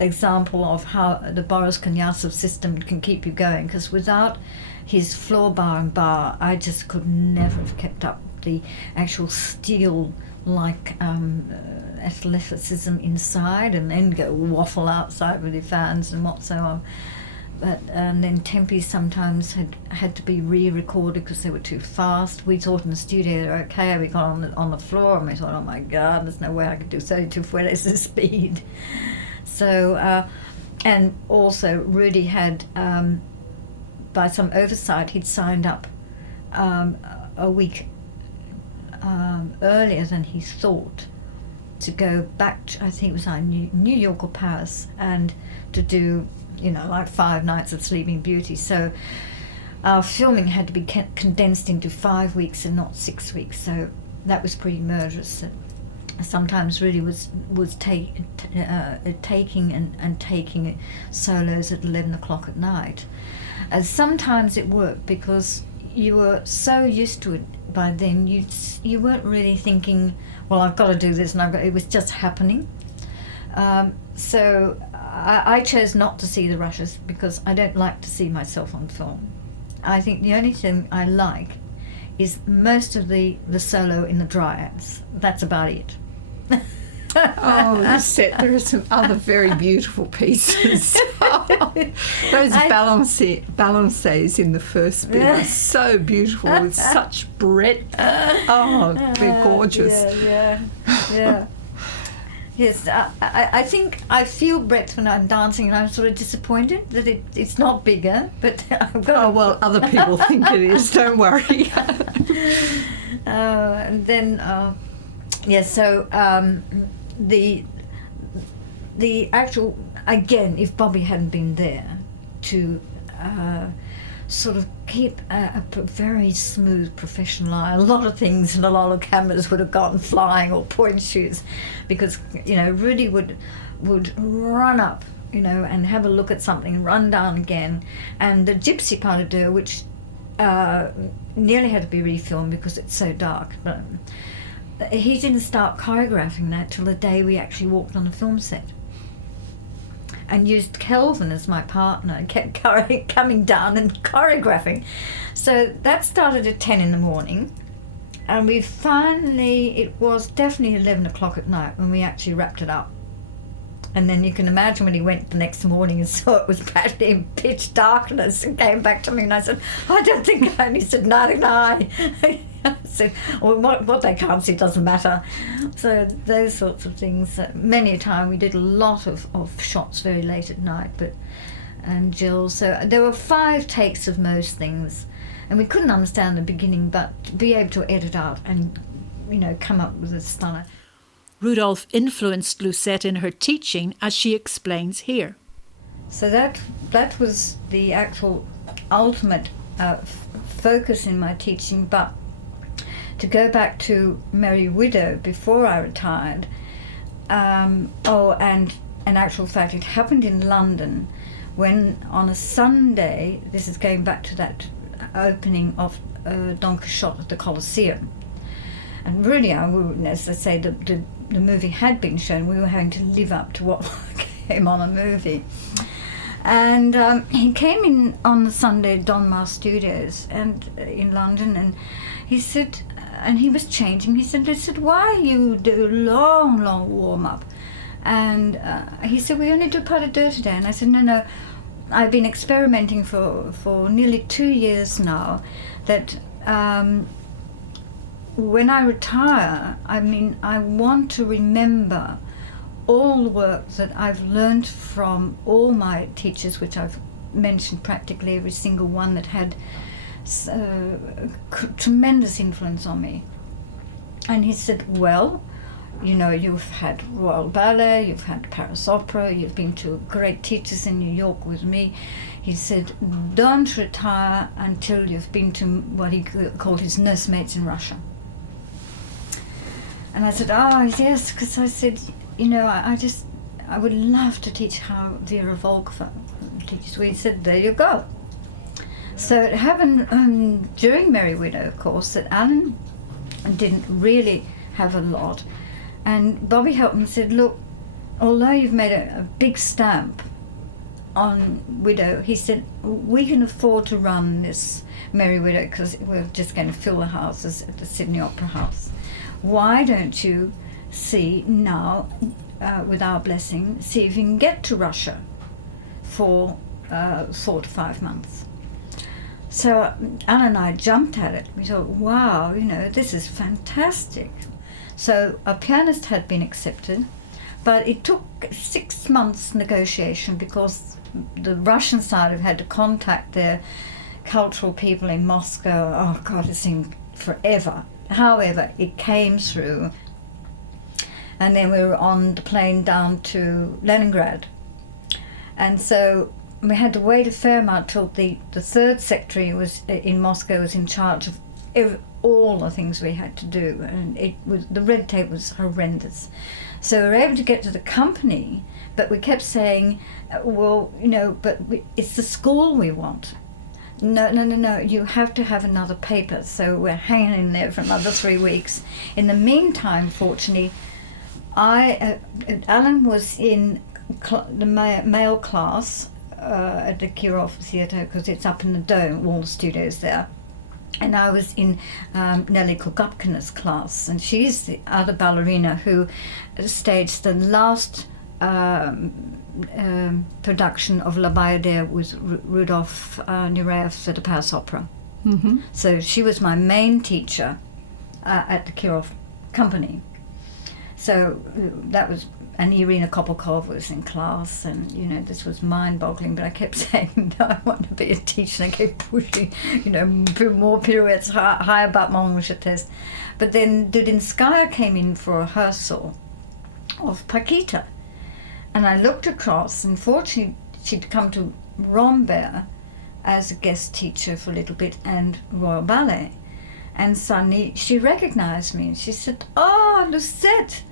example of how the Boris Kanyasov system can keep you going, because without his floor bar and bar, I just could never have kept up the actual steel-like athleticism inside, and then go waffle outside with your fans and whatsoever. But and then tempis sometimes had to be re-recorded because they were too fast. We thought in the studio they were okay. We got on the floor and we thought, oh my God, there's no way I could do 32 fuetes of speed. So, and also Rudy had, by some oversight, he'd signed up a week earlier than he thought to go back to, I think it was either New York or Paris, and to do, you know, like 5 nights of Sleeping Beauty. So our filming had to be condensed into 5 weeks and not 6 weeks. So that was pretty murderous. Sometimes really was taking solos at 11 o'clock at night. Sometimes it worked because you were so used to it by then, you weren't really thinking, well, I've got to do this, and it was just happening. So I chose not to see the rushes because I don't like to see myself on film. I think the only thing I like is most of the solo in the dryads. That's about it. Oh, Lucette, there are some other very beautiful pieces. Those balances in the first bit are so beautiful with such breadth. Oh, they're gorgeous. Yeah. Yes, I think I feel breadth when I'm dancing, and I'm sort of disappointed that it's not bigger, but I've got... Oh, well, other people think it is, don't worry. And then... so the actual, again, if Bobby hadn't been there to sort of keep a very smooth professional eye, a lot of things and a lot of cameras would have gone flying, or point shoots, because, you know, Rudy would run up, you know, and have a look at something, run down again, and the gypsy pas de deux, which nearly had to be refilmed because it's so dark, but he didn't start choreographing that till the day we actually walked on the film set, and used Kelvin as my partner, and kept coming down and choreographing. So that started at 10 in the morning, and it was definitely 11 o'clock at night when we actually wrapped it up. And then you can imagine when he went the next morning and saw it was practically in pitch darkness, and came back to me and I said, I don't think I... And he said, no. I said, well, what they can't see doesn't matter. So those sorts of things. Many a time we did a lot of shots very late at night, and Jill. So there were 5 takes of most things. And we couldn't understand the beginning, but to be able to edit out and, come up with a stunner. Rudolf influenced Lucette in her teaching, as she explains here. So that was the actual ultimate focus in my teaching. But to go back to Merry Widow before I retired, and in actual fact it happened in London when on a Sunday, this is going back to that opening of Don Quixote at the Colosseum. And really, as I say, the movie had been shown. We were having to live up to what came on a movie. And he came in on the Sunday at Donmar Studios and in London, and he said, and he was changing. He said, why you do a long, long warm-up? And he said, we only do pas de deux today. And I said, no, I've been experimenting for nearly 2 years now, that when I retire, I want to remember all the work that I've learned from all my teachers, which I've mentioned practically every single one that had tremendous influence on me. And he said, well, you've had Royal Ballet, you've had Paris Opera, you've been to great teachers in New York with me. He said, don't retire until you've been to what he called his nursemates in Russia. And I said, oh, yes, because I said, I would love to teach how Vera Volkova teaches. He said, there you go. So it happened during Merry Widow, of course, that Alan didn't really have a lot. And Bobby helped him and said, look, although you've made a big stamp on Widow, he said, we can afford to run this Merry Widow because we're just going to fill the houses at the Sydney Opera House. Why don't you see now, with our blessing, see if you can get to Russia for 4 to 5 months. So Alan and I jumped at it. We thought, wow, this is fantastic. So a pianist had been accepted, but it took 6 months negotiation because the Russian side have had to contact their cultural people in Moscow. Oh God, it seemed forever. However, it came through, and then we were on the plane down to Leningrad. And so we had to wait a fair amount till the third secretary was in Moscow, was in charge of all the things we had to do, and the red tape was horrendous. So we were able to get to the company, but we kept saying, it's the school we want. No, you have to have another paper. So we're hanging in there for another 3 weeks. In the meantime, fortunately, Alan was in the male class at the Kirov Theatre, because it's up in the Dome, all the studios there. And I was in Nelly Kukapkina's class, and she's the other ballerina who staged the last production of La Bayadère with Rudolf Nureyev at the Paris Opera. Mm-hmm. So she was my main teacher at the Kirov company. So that was, and Irina Kopolkov was in class, and this was mind-boggling, but I kept saying, no, I want to be a teacher, and I kept pushing, more pirouettes, higher battement jetés. But then Dudinskaya came in for a rehearsal of Paquita, and I looked across, and fortunately she'd come to Rambert as a guest teacher for a little bit, and Royal Ballet, and suddenly she recognized me, and she said, oh, Lucette.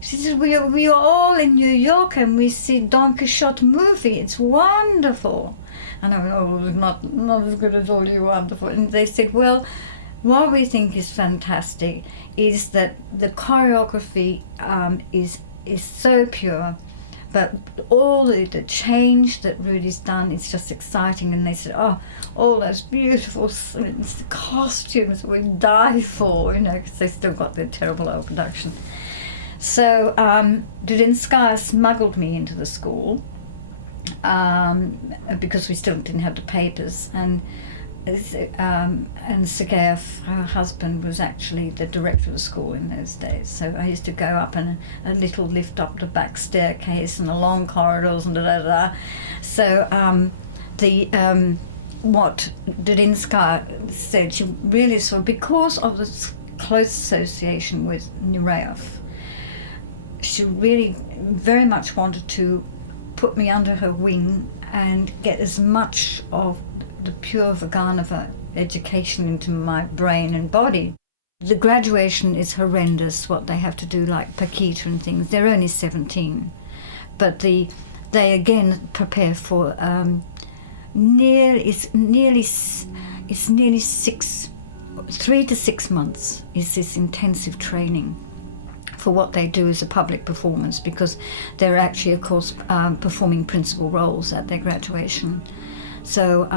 She said, we are all in New York and we see Don Quixote movie. It's wonderful. And I went, oh, not as good as all you wonderful. And they said, well, what we think is fantastic is that the choreography is so pure, but all the change that Rudy's done is just exciting. And they said, oh, all those beautiful costumes we die for, because they still got their terrible old production. So Dudinskaya smuggled me into the school because we still didn't have the papers, and Sergeyev, her husband, was actually the director of the school in those days. So I used to go up in a little lift up the back staircase and the long corridors and da-da-da. So what Dudinskaya said. She really saw, because of this close association with Nureyev, she really very much wanted to put me under her wing and get as much of the pure Vaganova education into my brain and body. The graduation is horrendous, what they have to do, like Paquita and things. They're only 17. But they again prepare for nearly 3 to 6 months is this intensive training for what they do as a public performance, because they're actually, of course, performing principal roles at their graduation. So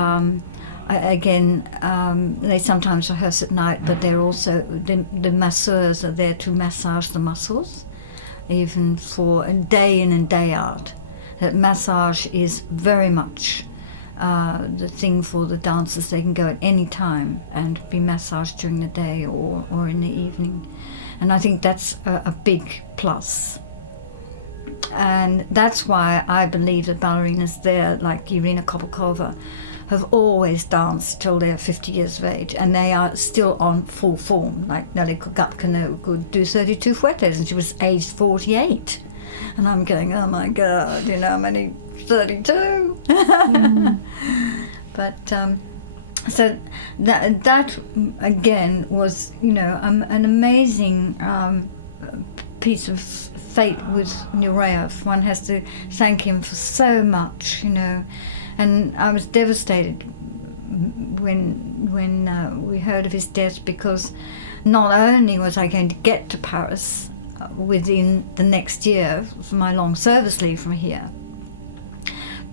they sometimes rehearse at night, but they're also, the masseurs are there to massage the muscles, even for a day in and day out. That massage is very much the thing for the dancers. They can go at any time and be massaged during the day or in the evening. And I think that's a big plus. And that's why I believe that ballerinas there, like Irina Kopakova, have always danced till they're 50 years of age, and they are still on full form. Like Nelly Gapkano could do 32 fuetes, and she was aged 48. And I'm going, oh my God, I'm only 32. But so that again was, an amazing piece of fate with Nureyev. One has to thank him for so much, And I was devastated when we heard of his death, because not only was I going to get to Paris within the next year for my long service leave from here,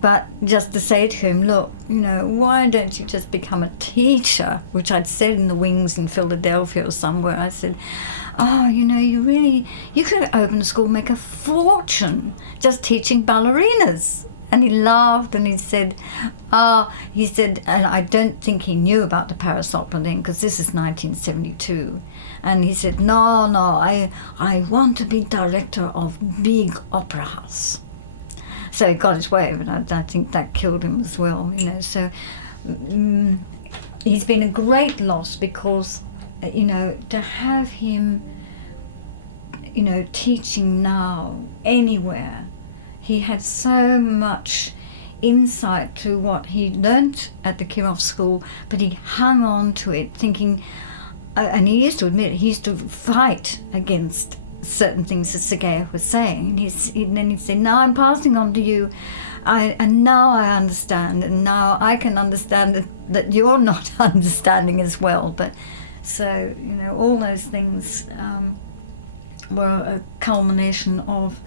but just to say to him, look, why don't you just become a teacher, which I'd said in the wings in Philadelphia or somewhere. I said, you could open a school, make a fortune just teaching ballerinas. And he laughed and he said, and I don't think he knew about the Paris Opera then, because this is 1972. And he said, no, I want to be director of big opera house. So he got his way, but I think that killed him as well, So he's been a great loss, because, to have him, teaching now anywhere. He had so much insight to what he learnt at the Kirov school, but he hung on to it, thinking, and he used to admit it, he used to fight against certain things that Sergeyev was saying. And then he'd say, now I'm passing on to you, and now I understand, and now I can understand that you're not understanding as well. But so, all those things were a culmination of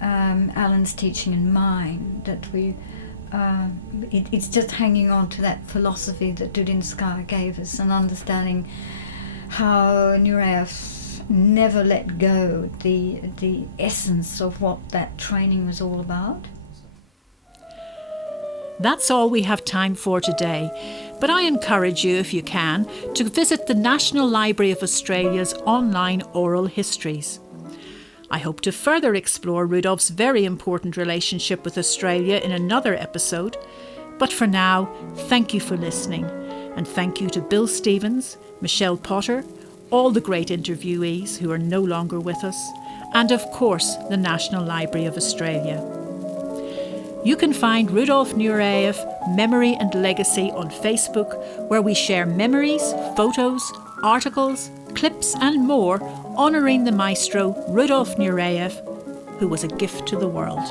Alan's teaching and mine, that it's just hanging on to that philosophy that Dudinskaya gave us, and understanding how Nureyev never let go the essence of what that training was all about. That's all we have time for today, but I encourage you, if you can, to visit the National Library of Australia's online oral histories. I hope to further explore Rudolf's very important relationship with Australia in another episode. But for now, thank you for listening. And thank you to Bill Stevens, Michelle Potter, all the great interviewees who are no longer with us, and of course the National Library of Australia. You can find Rudolf Nureyev Memory and Legacy on Facebook, where we share memories, photos, articles, clips and more honouring the maestro Rudolf Nureyev, who was a gift to the world.